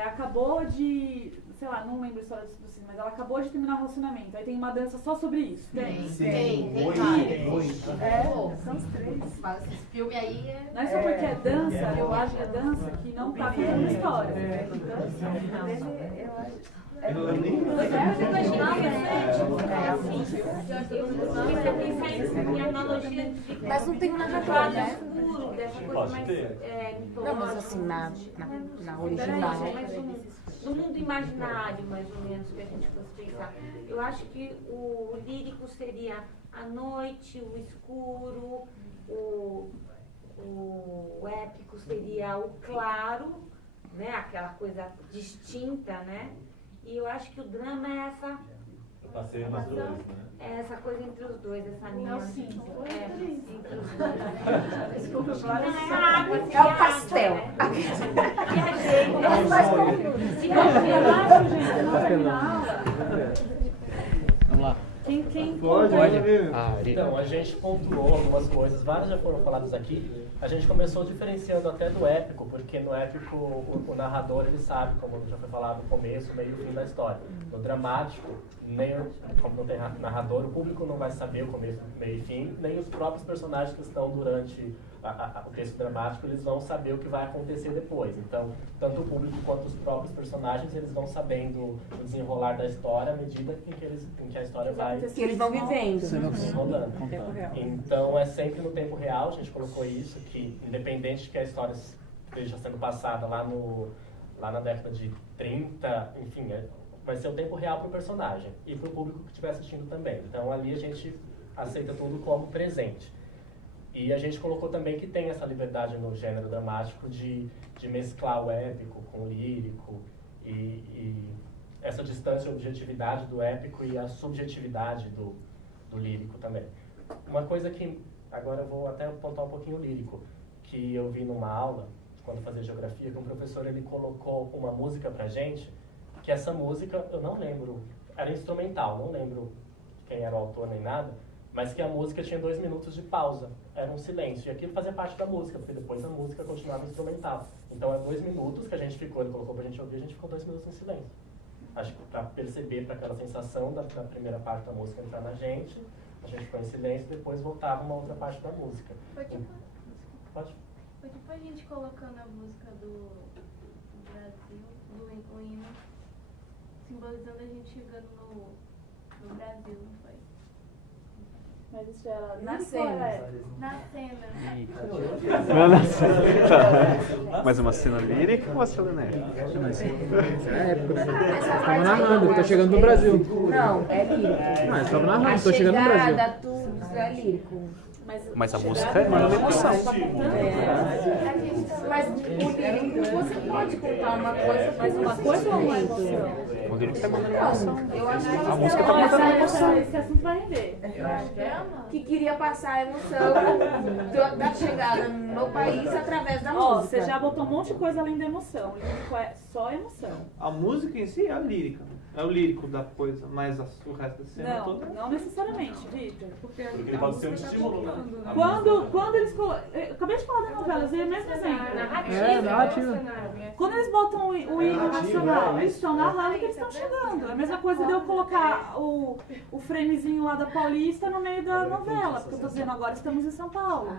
acabou de, sei lá, não lembro a história do Cisne, mas ela acabou de terminar o relacionamento. Aí tem uma dança só sobre isso. Tem. Tem vários. São os 3. Mas esse filme aí é... Não é só porque é dança, a linguagem é dança, que não tá contando a história. Eu não imaginar em analogia de... Mas não tem nada a ver, né? Escuro, dessa coisa mais... Não, mas assim, na original. No mundo imaginário, mais ou menos, que a gente fosse pensar. Eu acho que o lírico seria a noite, o escuro, o épico seria o claro, né? Aquela coisa distinta, né? E eu acho que o drama é Eu passei umas duas, né? É essa coisa entre os dois, essa linha. É o cinza. Entre os dois. Desculpa, agora É o pastel. Vamos lá. Quem Pode. Então, a gente pontuou algumas coisas, várias já foram faladas aqui. A gente começou diferenciando até do épico, porque no épico o narrador ele sabe, como já foi falado, o começo, o meio e o fim da história. No dramático, como não tem narrador, o público não vai saber o começo, meio e fim, nem os próprios personagens que estão durante o texto dramático, eles vão saber o que vai acontecer depois. Então, tanto o público quanto os próprios personagens, eles vão sabendo o desenrolar da história à medida em que a história vai... Que eles vão vivendo. Desenrolando. Então, é sempre no tempo real, a gente colocou isso, que independente de que a história esteja sendo passada lá na década de 30, enfim, vai ser o tempo real para o personagem e para o público que estiver assistindo também. Então, ali a gente aceita tudo como presente. E a gente colocou também que tem essa liberdade no gênero dramático de mesclar o épico com o lírico e essa distância e objetividade do épico e a subjetividade do lírico também. Uma coisa que, agora eu vou até apontar um pouquinho o lírico, que eu vi numa aula, quando fazia geografia, que um professor ele colocou uma música pra gente, que essa música, eu não lembro, era instrumental, não lembro quem era o autor nem nada, mas que a música tinha 2 minutos de pausa, era um silêncio, e aquilo fazia parte da música, porque depois a música continuava instrumental. Então é 2 minutos que a gente ficou, ele colocou pra gente ouvir, a gente ficou 2 minutos em silêncio. Acho que pra perceber, pra aquela sensação da primeira parte da música entrar na gente, a gente ficou em silêncio e depois voltava uma outra parte da música. Foi tipo, Pode? foi tipo a gente colocando a música do Brasil, o hino, simbolizando a gente chegando no Brasil, não foi? Mas isso era Na lírico cena. ou era épico? Na cena. Não, na cena. Mas uma cena lírica ou uma cena épica? Mas é épico, né? Tava narrando, tô chegando no Brasil. Não, é lírico. Mas tava narrando, tô A chegando no Brasil. chegada, tudo é lírico. Mas a música é uma emoção. Mas o lírico você pode contar uma coisa, mas uma coisa ou uma emoção? O lírico tá mandando emoção. Não, eu acho que A música tá Essa- mandando emoção. Esse assunto vai render. Eu acho que queria passar a emoção da chegada no país através da Ó, música. você já botou um monte de coisa além da emoção. O lírico é só emoção. A música em si é a lírica. É o lírico da coisa, mas o resto da cena Não, toda. não necessariamente, Vitor. Porque ele pode ser um estímulo, né? Quando eles colocam. Eu acabei de falar da novela, eu dei o mesmo exemplo. É, narrativa. Quando eles botam o hino nacional, eles estão narrando que eles estão chegando. É a mesma coisa de eu colocar o framezinho lá da Paulista no meio da novela, porque eu tô dizendo agora estamos em São Paulo.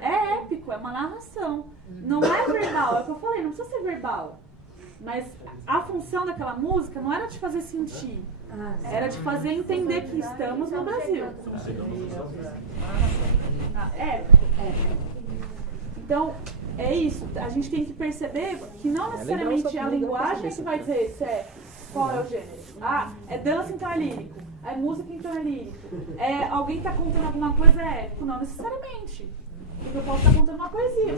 É épico, é uma narração. Não é verbal, é o que eu falei, não precisa ser verbal. Mas a função daquela música não era de fazer sentir, era de fazer entender que estamos no Brasil. Então, é isso. A gente tem que perceber que não necessariamente a linguagem é que vai dizer qual é o gênero. Ah, é dança, então é lírico. É música, então é lírico. É, alguém tá contando alguma coisa, é épico. Não necessariamente. Porque eu posso estar contando uma poesia.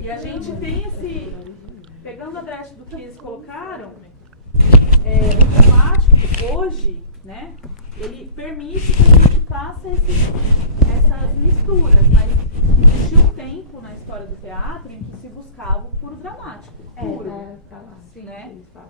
E a gente tem esse... Pegando a brecha do que eles colocaram, o dramático hoje, né, ele permite que a gente faça essas misturas, mas existiu um tempo na história do teatro em que se buscava o puro dramático, puro, né,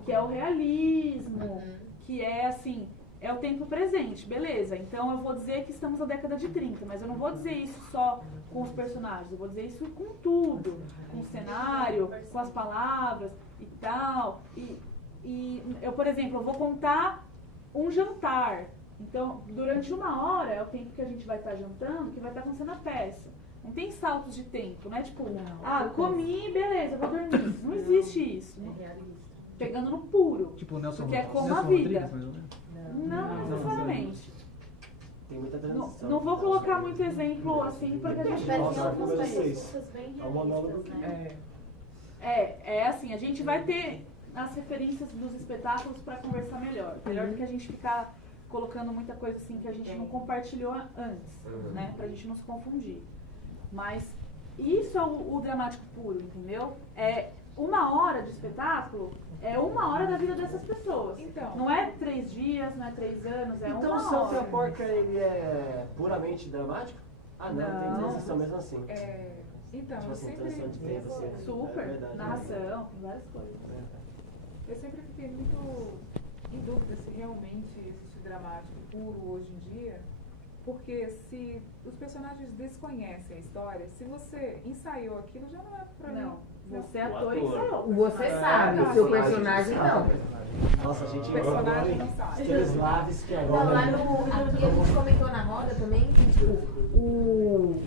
que é o realismo, que é assim, é o tempo presente, beleza, então eu vou dizer que estamos na década de 30, mas eu não vou dizer isso só com os personagens, eu vou dizer isso com tudo, com o cenário, com as palavras e tal, e eu, por exemplo, eu vou contar um jantar. Então, durante 1 hora é o tempo que a gente vai estar jantando, que vai estar acontecendo a peça. Não tem saltos de tempo, né? Tipo, comi, beleza, vou dormir. Não existe isso. Pegando no puro. Tipo o Nelson porque é como Nelson a vida. Rodrigues, mais ou menos. Não necessariamente. Tem muita transição. Não vou colocar muito exemplo assim, porque a gente Nossa, não número consegue. 6. É o monólogo que... É assim, a gente vai ter as referências dos espetáculos para conversar melhor. Melhor do que a gente ficar colocando muita coisa assim que a gente não compartilhou antes, né? Pra gente não se confundir. Mas isso é o dramático puro, entendeu? É 1 hora de espetáculo, é 1 hora da vida dessas pessoas. Então. Não é 3 dias, não é 3 anos, é 1 Então o hora. Santa Porca, ele é puramente dramático? Ah, não, tem transição mesmo assim. Então, tipo eu assim, sempre... transição de tempo, assim. Super, É verdade, narração, tem várias coisas. Eu sempre fiquei muito em dúvida se realmente existe dramático puro hoje em dia, porque se os personagens desconhecem a história, se você ensaiou aquilo, já não é pra mim. Não, você é ator e ensaiou. Você sabe, o seu personagem não. Nossa, a gente O personagem não sabe. Stanislavski que Não, agora... lá aqui a gente comentou na roda também que, tipo, o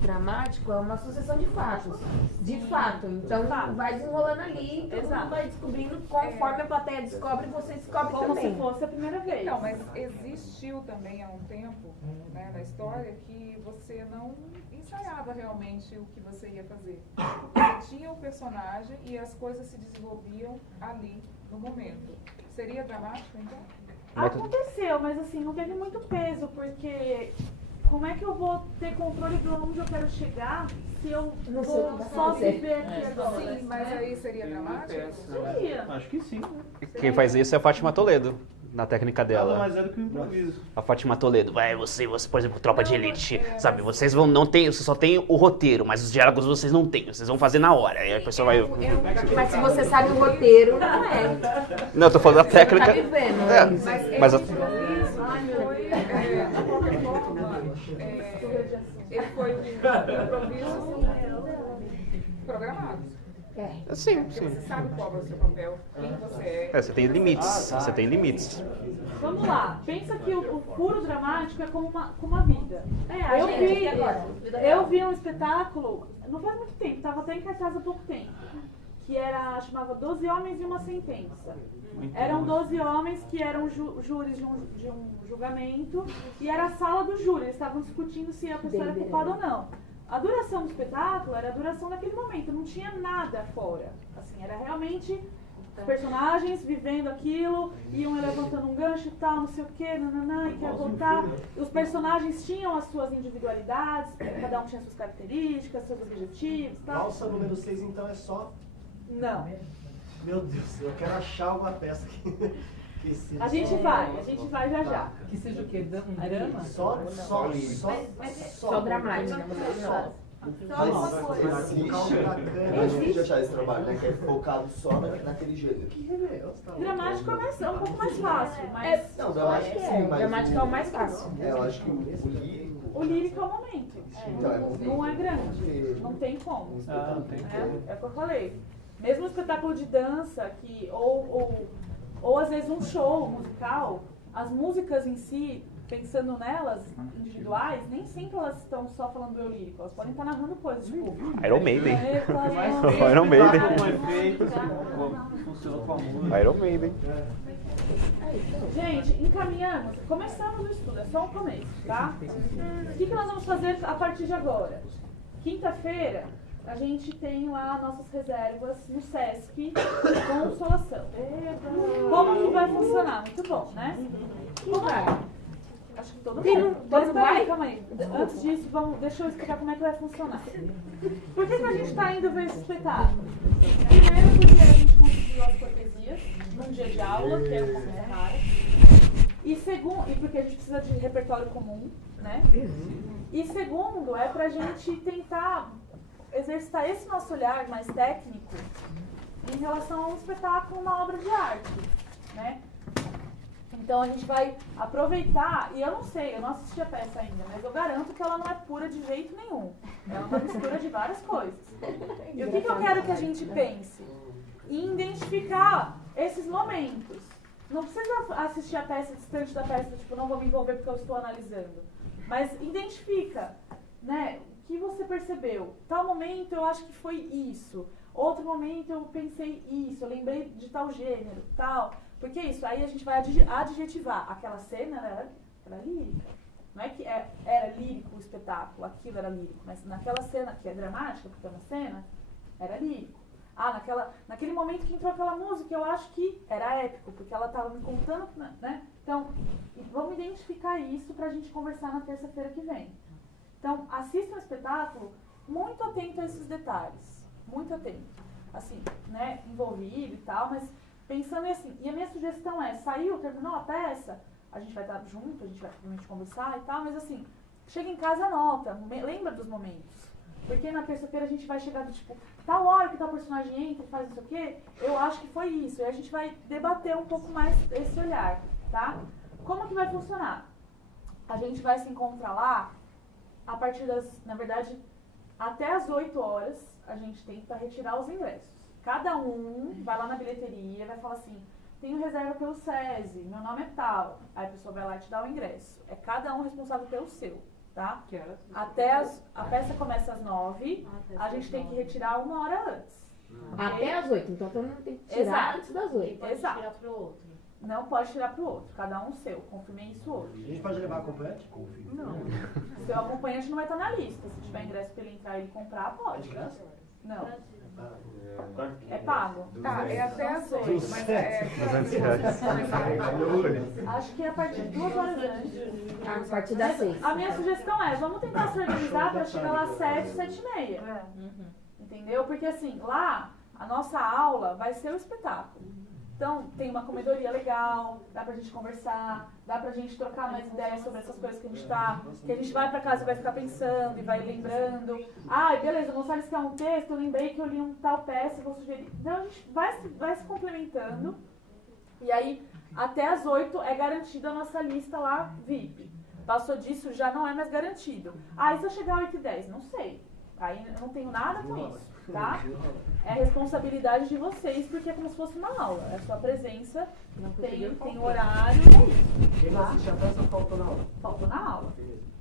dramático é uma sucessão de fatos. De fato. Então vai desenrolando ali, todo mundo vai descobrindo conforme a plateia descobre, você descobre Como também. se fosse a primeira vez. Então, mas existiu também há um tempo, né, na história, que você não ensaiava realmente o que você ia fazer. Você tinha o personagem e as coisas se desenvolviam ali, no momento. Seria dramático, então? Aconteceu, mas assim, não teve muito peso, porque como é que eu vou ter controle de onde eu quero chegar se eu Não sei o vou que vai só fazer. viver aqui agora? Sim, mas né? aí seria dramático? Seria. Acho que sim. Quem faz isso é a Fátima Toledo, na técnica Nada dela. mais é do que o improviso. A Fátima Toledo, você, por exemplo, Tropa de Elite, sabe, vocês você só tem o roteiro, mas os diálogos vocês não têm, vocês vão fazer na hora. Aí a pessoa vai... Mas se você sabe o roteiro, não é. Não, eu tô falando da Você técnica... tá vivendo, É, Mas mas a- esse improviso foi, de qualquer forma, ele foi um improviso programado. Sim, Porque sim. você sabe qual é o seu papel, quem você é. Você tem limites, você tem limites. Vamos lá, pensa que o puro dramático é como uma vida. a eu gente vi, aqui agora, vida eu real. vi um espetáculo, não faz muito tempo, estava até em cartaz há pouco tempo, que chamava 12 Homens e uma Sentença. Eram 12 homens que eram júris de um julgamento e era a sala do júri, eles estavam discutindo se a pessoa era culpada ou não. A duração do espetáculo era a duração daquele momento, não tinha nada fora. Assim, era realmente os personagens vivendo aquilo, iam levantando um gancho e tal, não sei o que, nananã, e quer voltar. Os personagens tinham as suas individualidades, cada um tinha suas características, seus objetivos e tal. Valsa número 6, então, é só... Não. Meu Deus, eu quero achar alguma peça que seja... A gente vai já já. Que seja o quê? Drama? Só dramática. Só uma coisa. Existe achar esse trabalho, né? Que é focado só naquele gênero. Dramático é um pouco mais fácil, mas... Não, dramático sim, mas... Dramático é o mais fácil. Eu acho que o lírico... O lírico é o momento. Não é grande. Não tem como. Não tem como. É o que eu falei. Mesmo um espetáculo de dança, ou às vezes um show musical, as músicas em si, pensando nelas, individuais, nem sempre elas estão só falando do eu lírico. Elas podem estar narrando coisas, tipo... Iron Maiden. Iron Maiden. Funcionou com a música. Iron Maiden. Gente, encaminhamos. Começamos o estudo, é só um começo, tá? O que nós vamos fazer a partir de agora? Quinta-feira, a gente tem lá nossas reservas no SESC Consolação. Como que vai funcionar? Muito bom, né? Acho que todo mundo. Mas peraí, calma aí. Antes disso, deixa eu explicar como é que vai funcionar. Por que a gente está indo ver esse espetáculo? Primeiro porque a gente conseguiu as cortesias num dia de aula, que é uma coisa rara. E segundo, e porque a gente precisa de repertório comum, né? E segundo, é pra gente tentar exercitar esse nosso olhar mais técnico em relação a um espetáculo, uma obra de arte, né? Então a gente vai aproveitar, e eu não sei, eu não assisti a peça ainda, mas eu garanto que ela não é pura de jeito nenhum. Ela é uma mistura de várias coisas. E o que eu quero que a gente pense? Em identificar esses momentos. Não precisa assistir a peça distante da peça, tipo, não vou me envolver porque eu estou analisando. Mas identifica, né? O que você percebeu? Tal momento eu acho que foi isso. Outro momento eu pensei isso, eu lembrei de tal gênero, tal. Porque é isso, aí a gente vai adjetivar. Aquela cena era lírica. Não é que era lírico o espetáculo, aquilo era lírico. Mas naquela cena que é dramática, porque é uma cena, era lírico. Naquele momento que entrou aquela música, eu acho que era épico, porque ela estava me contando, né? Então, vamos identificar isso pra gente conversar na terça-feira que vem. Então, assista o espetáculo muito atento a esses detalhes, muito atento, assim, né, envolvido e tal, mas pensando assim, e a minha sugestão é, saiu, terminou a peça, a gente vai estar junto, a gente vai provavelmente conversar e tal, mas assim, chega em casa, anota, lembra dos momentos, porque na terça-feira a gente vai chegar do tipo, tal hora que tal personagem entra e faz não sei o quê, eu acho que foi isso, e a gente vai debater um pouco mais esse olhar, tá? Como que vai funcionar? A gente vai se encontrar lá a partir das, na verdade, até as 8 horas a gente tem para retirar os ingressos. Cada um vai lá na bilheteria, vai falar assim, tenho reserva pelo SESI, meu nome é tal. Aí a pessoa vai lá e te dá o ingresso. É cada um responsável pelo seu, tá? A peça começa às 9, a gente tem que retirar 1 hora antes. Até às 8, então todo mundo tem que tirar antes das 8. Exato. Tirar pro outro. Não pode tirar pro outro, cada um o seu. Confirmei isso hoje. A gente pode levar acompanhante? Não. Seu acompanhante não vai estar na lista. Se tiver ingresso para ele entrar e ele comprar, pode. É de graça? Não. É pago. Tá, é até às 8, mas acho que é a partir de 2 horas antes. A partir das 6. A minha sugestão é, vamos tentar se organizar para chegar lá às 7, 7h30. Entendeu? Porque assim, lá, a nossa aula vai ser o espetáculo. Então, tem uma comedoria legal, dá pra gente conversar, dá pra gente trocar mais ideias sobre essas coisas que a gente tá, que a gente vai pra casa e vai ficar pensando e vai lembrando. Ah, beleza, o Gonçalves quer um texto, eu lembrei que eu li um tal peça e vou sugerir. Então, a gente vai se complementando. E aí, até às 8 é garantida a nossa lista lá VIP. Passou disso, já não é mais garantido. Ah, e se eu chegar às 8h10? Não sei. Aí eu não tenho nada com isso, tá? É responsabilidade de vocês, porque é como se fosse uma aula. É a sua presença, tem horário, é isso. Quem não assiste a peça faltou na aula. Faltou na aula,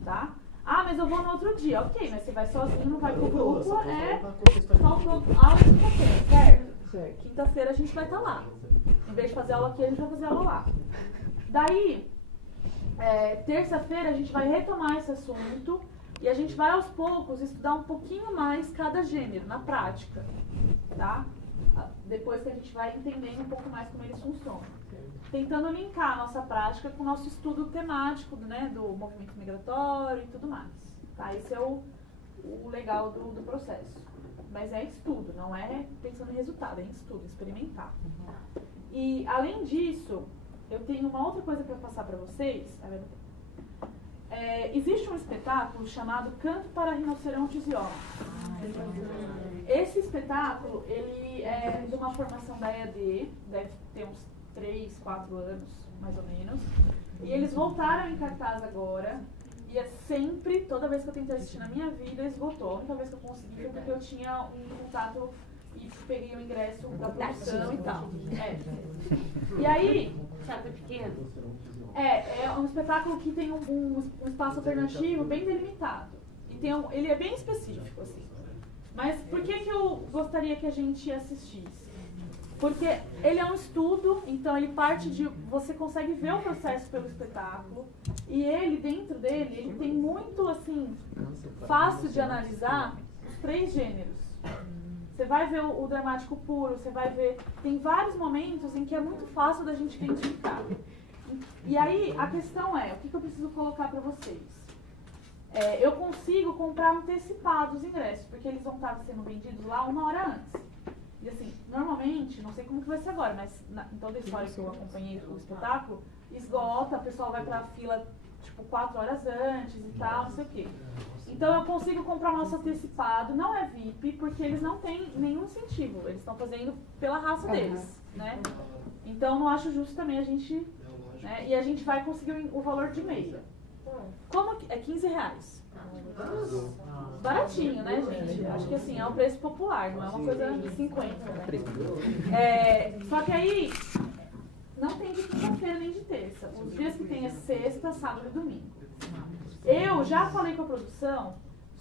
tá? Ah, mas eu vou no outro dia. Ok, mas você vai sozinho, não vai pro grupo, faltou aula de quinta-feira, certo? Quinta-feira a gente vai estar lá. Em vez de fazer aula aqui, a gente vai fazer aula lá. Daí, terça-feira a gente vai retomar esse assunto. E a gente vai aos poucos estudar um pouquinho mais cada gênero, na prática, tá? Depois que a gente vai entendendo um pouco mais como eles funcionam. Tentando linkar a nossa prática com o nosso estudo temático, né, do movimento migratório e tudo mais. Tá? Esse é o legal do processo. Mas é estudo, não é pensando em resultado, é em estudo, experimentar. E, além disso, eu tenho uma outra coisa para passar para vocês. Existe um espetáculo chamado Canto para Rinocerontes e Homens. Esse espetáculo, ele é de uma formação da EAD, deve ter uns 3, 4 anos, mais ou menos. E eles voltaram em cartaz agora, e é sempre, toda vez que eu tentei assistir na minha vida, esgotou. A única vez que eu consegui foi porque eu tinha um contato e peguei o ingresso da produção e tal. E aí... Teatro pequeno? É um espetáculo que tem um espaço alternativo bem delimitado. E ele é bem específico, assim. Mas por que eu gostaria que a gente assistisse? Porque ele é um estudo, então ele parte de... Você consegue ver o processo pelo espetáculo. E ele, dentro dele, ele tem muito, assim, fácil de analisar os 3 gêneros. Você vai ver o dramático puro, você vai ver... Tem vários momentos em que é muito fácil da gente identificar. E aí, a questão é, o que eu preciso colocar para vocês? Eu consigo comprar antecipado os ingressos, porque eles vão estar sendo vendidos lá 1 hora antes. E assim, normalmente, não sei como que vai ser agora, mas em toda a história que eu acompanhei o espetáculo, esgota, o pessoal vai pra fila, tipo, 4 horas antes e tal, não sei o quê. Então eu consigo comprar o nosso antecipado, não é VIP, porque eles não têm nenhum incentivo, eles estão fazendo pela raça deles, né? Então não acho justo também a gente... Né? E a gente vai conseguir o valor de meia. Como que... É R$15. Baratinho, né, gente? Acho que assim, é um preço popular, não é uma coisa de 50, né? Só que aí não tem de quinta-feira nem de terça. Os dias que tem é sexta, sábado e domingo. Eu já falei com a produção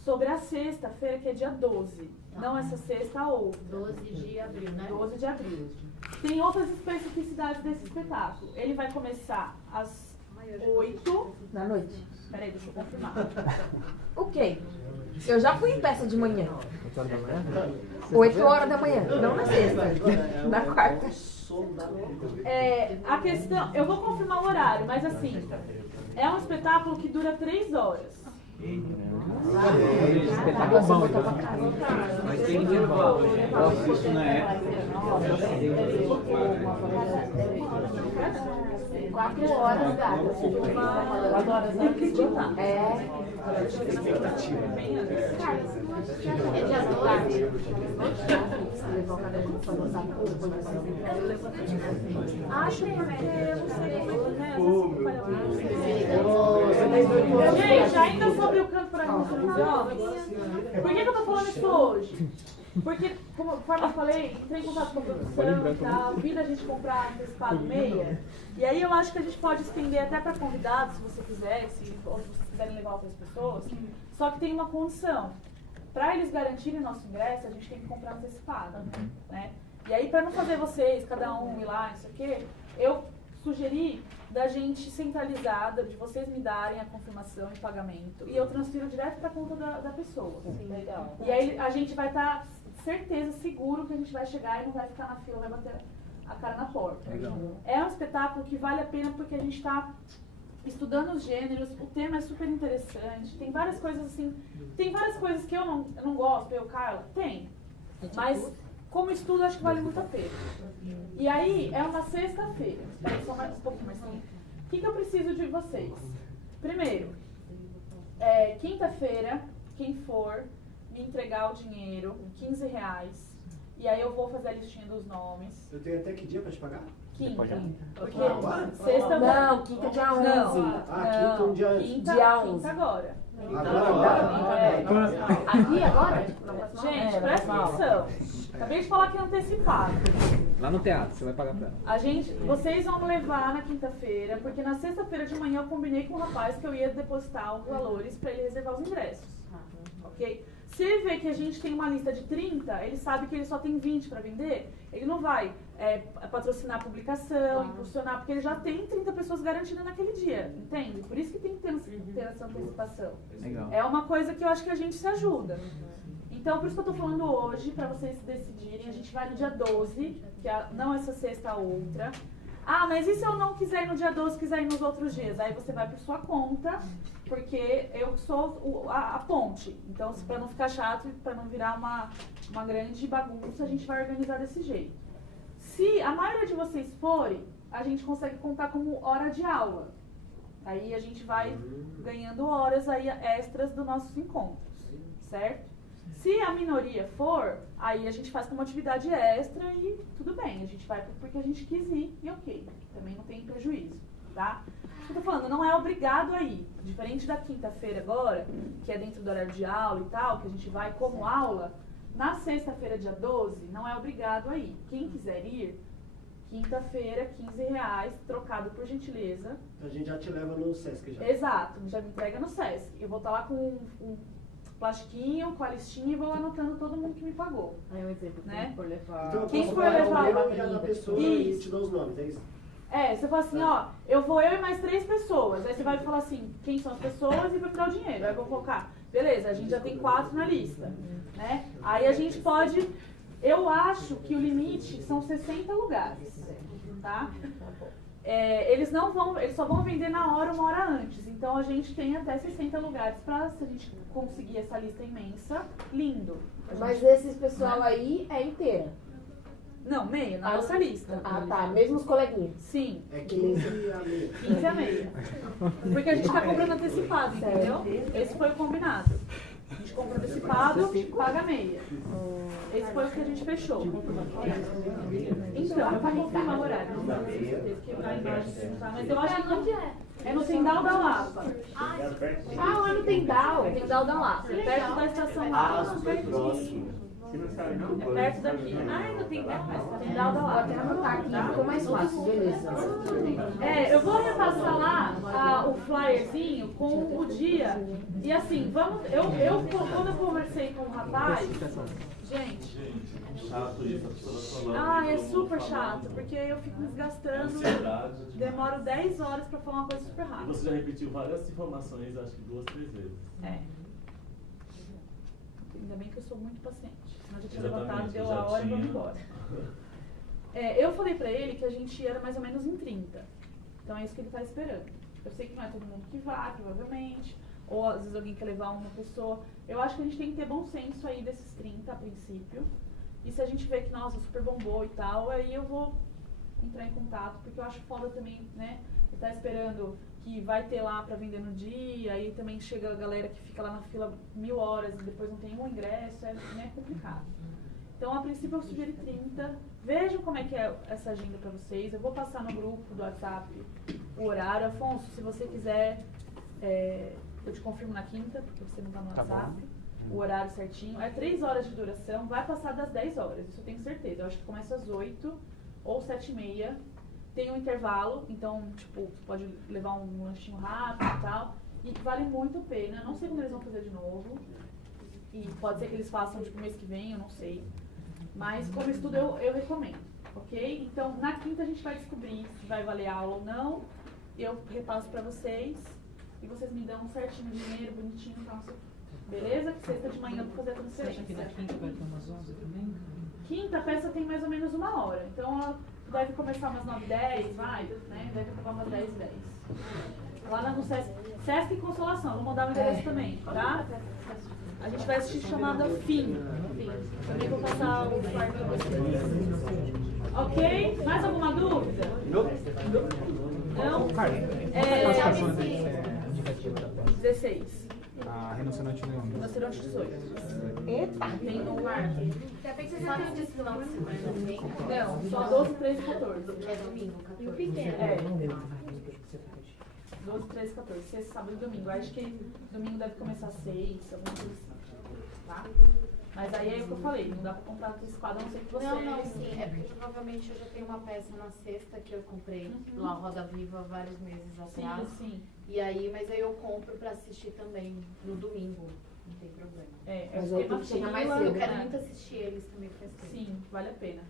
sobre a sexta-feira, que é dia 12. Não essa sexta, a outra. 12 de abril, né? 12 de abril. Tem outras especificidades desse espetáculo. Ele vai começar às 8 da noite. Peraí, deixa eu confirmar. Ok. Eu já fui em peça de manhã. 8 horas da manhã. Não na sexta, na quarta. A questão... Eu vou confirmar o horário, mas assim... É um espetáculo que dura 3 horas. Espetáculo bom, então. Mas tem intervalo. Nossa, isso não é. 4 horas, gato. 4 horas não quis botar. É de azul, Gente, ainda sobre o canto para os jovens, por que eu tô falando isso hoje? Porque, conforme eu falei, entrei em contato com a produção e tal, vi a gente comprar antecipado meia. E aí eu acho que a gente pode estender até para convidados, se você quiser, ou se vocês quiserem levar outras pessoas. Só que tem uma condição. Para eles garantirem nosso ingresso, a gente tem que comprar antecipado, né? E aí, para não fazer vocês, cada um ir lá, não sei o quê, eu sugeri da gente centralizada, de vocês me darem a confirmação e pagamento, e eu transfiro direto para a conta da pessoa. Legal. E aí a gente vai estar certeza, seguro que a gente vai chegar e não vai ficar na fila, vai bater a cara na porta. Legal. É um espetáculo que vale a pena porque a gente está estudando os gêneros, o tema é super interessante, tem várias coisas assim, tem várias coisas que eu não gosto, eu, Carla, tem, mas como estudo acho que vale muito a pena. E aí é uma sexta-feira, espera só mais um pouquinho mais tempo. O que eu preciso de vocês? Primeiro, quinta-feira, quem for me entregar o dinheiro, R$15, e aí eu vou fazer a listinha dos nomes. Eu tenho até que dia pra te pagar? Quinta. Porque Agora? sexta... Não, quinta dia 11. Quinta um dia antes. Dia 11. Quinta agora. Aqui agora? Gente, presta atenção. Acabei de falar que é antecipado. Lá no teatro, você vai pagar pra ela. Vocês vão me levar na quinta-feira, porque na sexta-feira de manhã eu combinei com o rapaz que eu ia depositar os valores para ele reservar os ingressos. Ok? Se ele vê que a gente tem uma lista de 30, ele sabe que ele só tem 20 para vender, ele não vai patrocinar a publicação, impulsionar, porque ele já tem 30 pessoas garantidas naquele dia, entende? Por isso que tem que ter essa antecipação. Legal. É uma coisa que eu acho que a gente se ajuda. Então, por isso que eu tô falando hoje, para vocês decidirem, a gente vai no dia 12, que não essa sexta, a outra. Ah, mas e se eu não quiser ir no dia 12, quiser ir nos outros dias? Aí você vai por sua conta, porque eu sou a ponte. Então, para não ficar chato e para não virar uma grande bagunça, a gente vai organizar desse jeito. Se a maioria de vocês forem, a gente consegue contar como hora de aula. Aí a gente vai ganhando horas aí extras dos nossos encontros, certo? Se a minoria for, aí a gente faz como atividade extra e tudo bem, a gente vai porque a gente quis ir e ok, também não tem prejuízo, tá? Eu tô falando, não é obrigado a ir, diferente da quinta-feira agora, que é dentro do horário de aula e tal, que a gente vai como aula, na sexta-feira, dia 12, não é obrigado a ir. Quem quiser ir, quinta-feira, R$15, trocado por gentileza. A gente já te leva no Sesc já. Exato, já me entrega no Sesc. Eu vou estar lá com um plastiquinho, com a listinha e vou anotando todo mundo que me pagou. Aí um exemplo, né? for levar... Então, Quem for o levar nome da pessoa e te dou os nomes, é isso? Você fala assim, ó, eu e mais 3 pessoas. Aí você vai falar assim, quem são as pessoas e vai me dar o dinheiro. Aí eu vou colocar, beleza, a gente já tem 4 na lista, né? Aí a gente pode, eu acho que o limite são 60 lugares, tá? Eles só vão vender na hora, 1 hora antes. Então a gente tem até 60 lugares para, se a gente conseguir essa lista imensa, lindo. Mas esses pessoal aí é inteira? Não, meia, na nossa lista. Ah, tá. Mesmo os coleguinhas? Sim. É 15 a meia. 15 a meia. Porque a gente tá comprando antecipado, entendeu? Esse foi o combinado. A gente compra antecipado, paga meia. Esse foi o que a gente fechou. Então, eu vou confirmar o horário. Não tenho certeza que vai embaixo, tá? Mas eu acho que Onde é? É no Tendal da Lapa. É no Tendal. Tendal da Lapa. Perto da estação Lapa. Super próximo. É perto daqui. Ai, não tem nada. Tendal da Vou Lapa. até anotar aqui, ficou mais fácil, beleza. Eu vou repassar lá o flyerzinho com o dia. E assim, quando eu conversei com o rapaz, gente, chato isso, a pessoa é super chato, porque eu fico me desgastando, demoro 10 horas pra falar uma coisa super E rápida. você já repetiu várias informações, acho que 2, 3 vezes. Ainda bem que eu sou muito paciente. Senão eu já tinha Exatamente, levantado, deu já a hora e vamos tinha. embora. Eu falei pra ele que a gente era mais ou menos em 30. Então é isso que ele tá esperando. Eu sei que não é todo mundo que vai, provavelmente. ou às vezes alguém quer levar uma pessoa. Eu acho que a gente tem que ter bom senso aí desses 30 a princípio. E se a gente vê que, nossa, super bombou e tal, aí eu vou entrar em contato, porque eu acho foda também, né? Você tá esperando que vai ter lá pra vender no dia, aí também chega a galera que fica lá na fila 1000 horas e depois não tem um ingresso, né, complicado. Então, a princípio, eu sugiro 30. Vejam como é que é essa agenda pra vocês. Eu vou passar no grupo do WhatsApp o horário. Afonso, se você quiser, eu te confirmo na quinta, porque você não tá no WhatsApp. O horário certinho. É 3 horas de duração, vai passar das 10 horas, isso eu tenho certeza. Eu acho que começa às 8 ou 7h30. Tem um intervalo, então, tipo, você pode levar um lanchinho rápido e tal. E vale muito a pena. Não sei quando eles vão fazer de novo. E pode ser que eles façam, tipo, mês que vem, eu não sei. Mas, como estudo, eu recomendo, ok? Então, na quinta a gente vai descobrir se vai valer a aula ou não. Eu repasso pra vocês. E vocês me dão certinho o dinheiro, bonitinho e tal. Beleza? Que sexta de manhã eu vou fazer a transferência. Você acha que na quinta vai ter umas 11 também? Quinta, a peça tem mais ou menos 1 hora. Então, ela deve começar umas 9h10, vai, né? Deve acabar umas 10h10. Lá no Sesc em Consolação. Vou mandar o endereço também, tá? A gente vai assistir chamada Fim. Também vou passar o slide pra vocês. Ok? Mais alguma dúvida? Não? Classificação indicativa da peça. 16. A Rinoceronte Leão. Rinoceronte 18. Eita! Tem no marco. Já pensei que você disse final de semana. Não, só 12, 13 e 14. É domingo, 14. E o pequeno? É. 12, 13, 14. Sexta, sábado e domingo. Acho que domingo deve começar às 6, alguma coisa assim. Tá? Mas aí é o que eu falei, não dá pra comprar antecipado, a não ser que você... Não, sim. É porque provavelmente eu já tenho uma peça na sexta que eu comprei lá Roda Viva vários meses atrás. Sim. E aí, mas aí eu compro pra assistir também no domingo. Não tem problema. Mas aí tem que chegar mais cedo. Eu quero muito assistir eles também, faz tempo. Sim, vale a pena.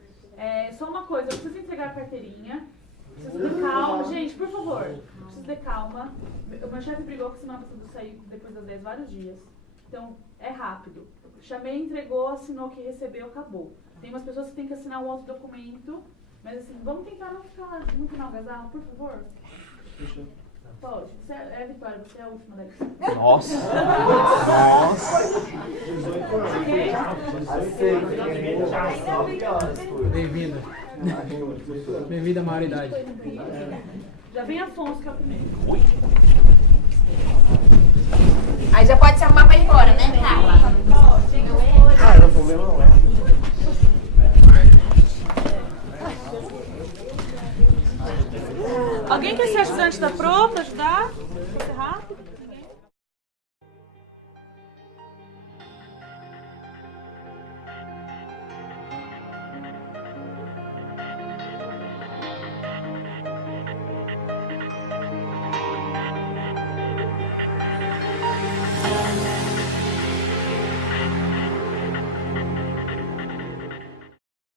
Só uma coisa, eu preciso entregar a carteirinha. Preciso de calma. Gente, por favor, preciso de calma. O meu chefe brigou que semana passada eu saí depois das 10 vários dias. Então, é rápido. Chamei, entregou, assinou que recebeu, acabou. Tem umas pessoas que têm que assinar um outro documento. Mas assim, vamos tentar não ficar muito na algazarra, por favor? Fechou. Pode. Você Vitória, você é a última da lista. Nossa! Nossa! 18 anos. Ok? Bem-vinda. Bem-vinda à maioridade. Já vem Afonso, que é o primeiro. Aí já pode se arrumar pra ir embora, né, Carla? Ah, não problema não. Alguém quer ser ajudante da Pro pra ajudar? Pra ser rápido?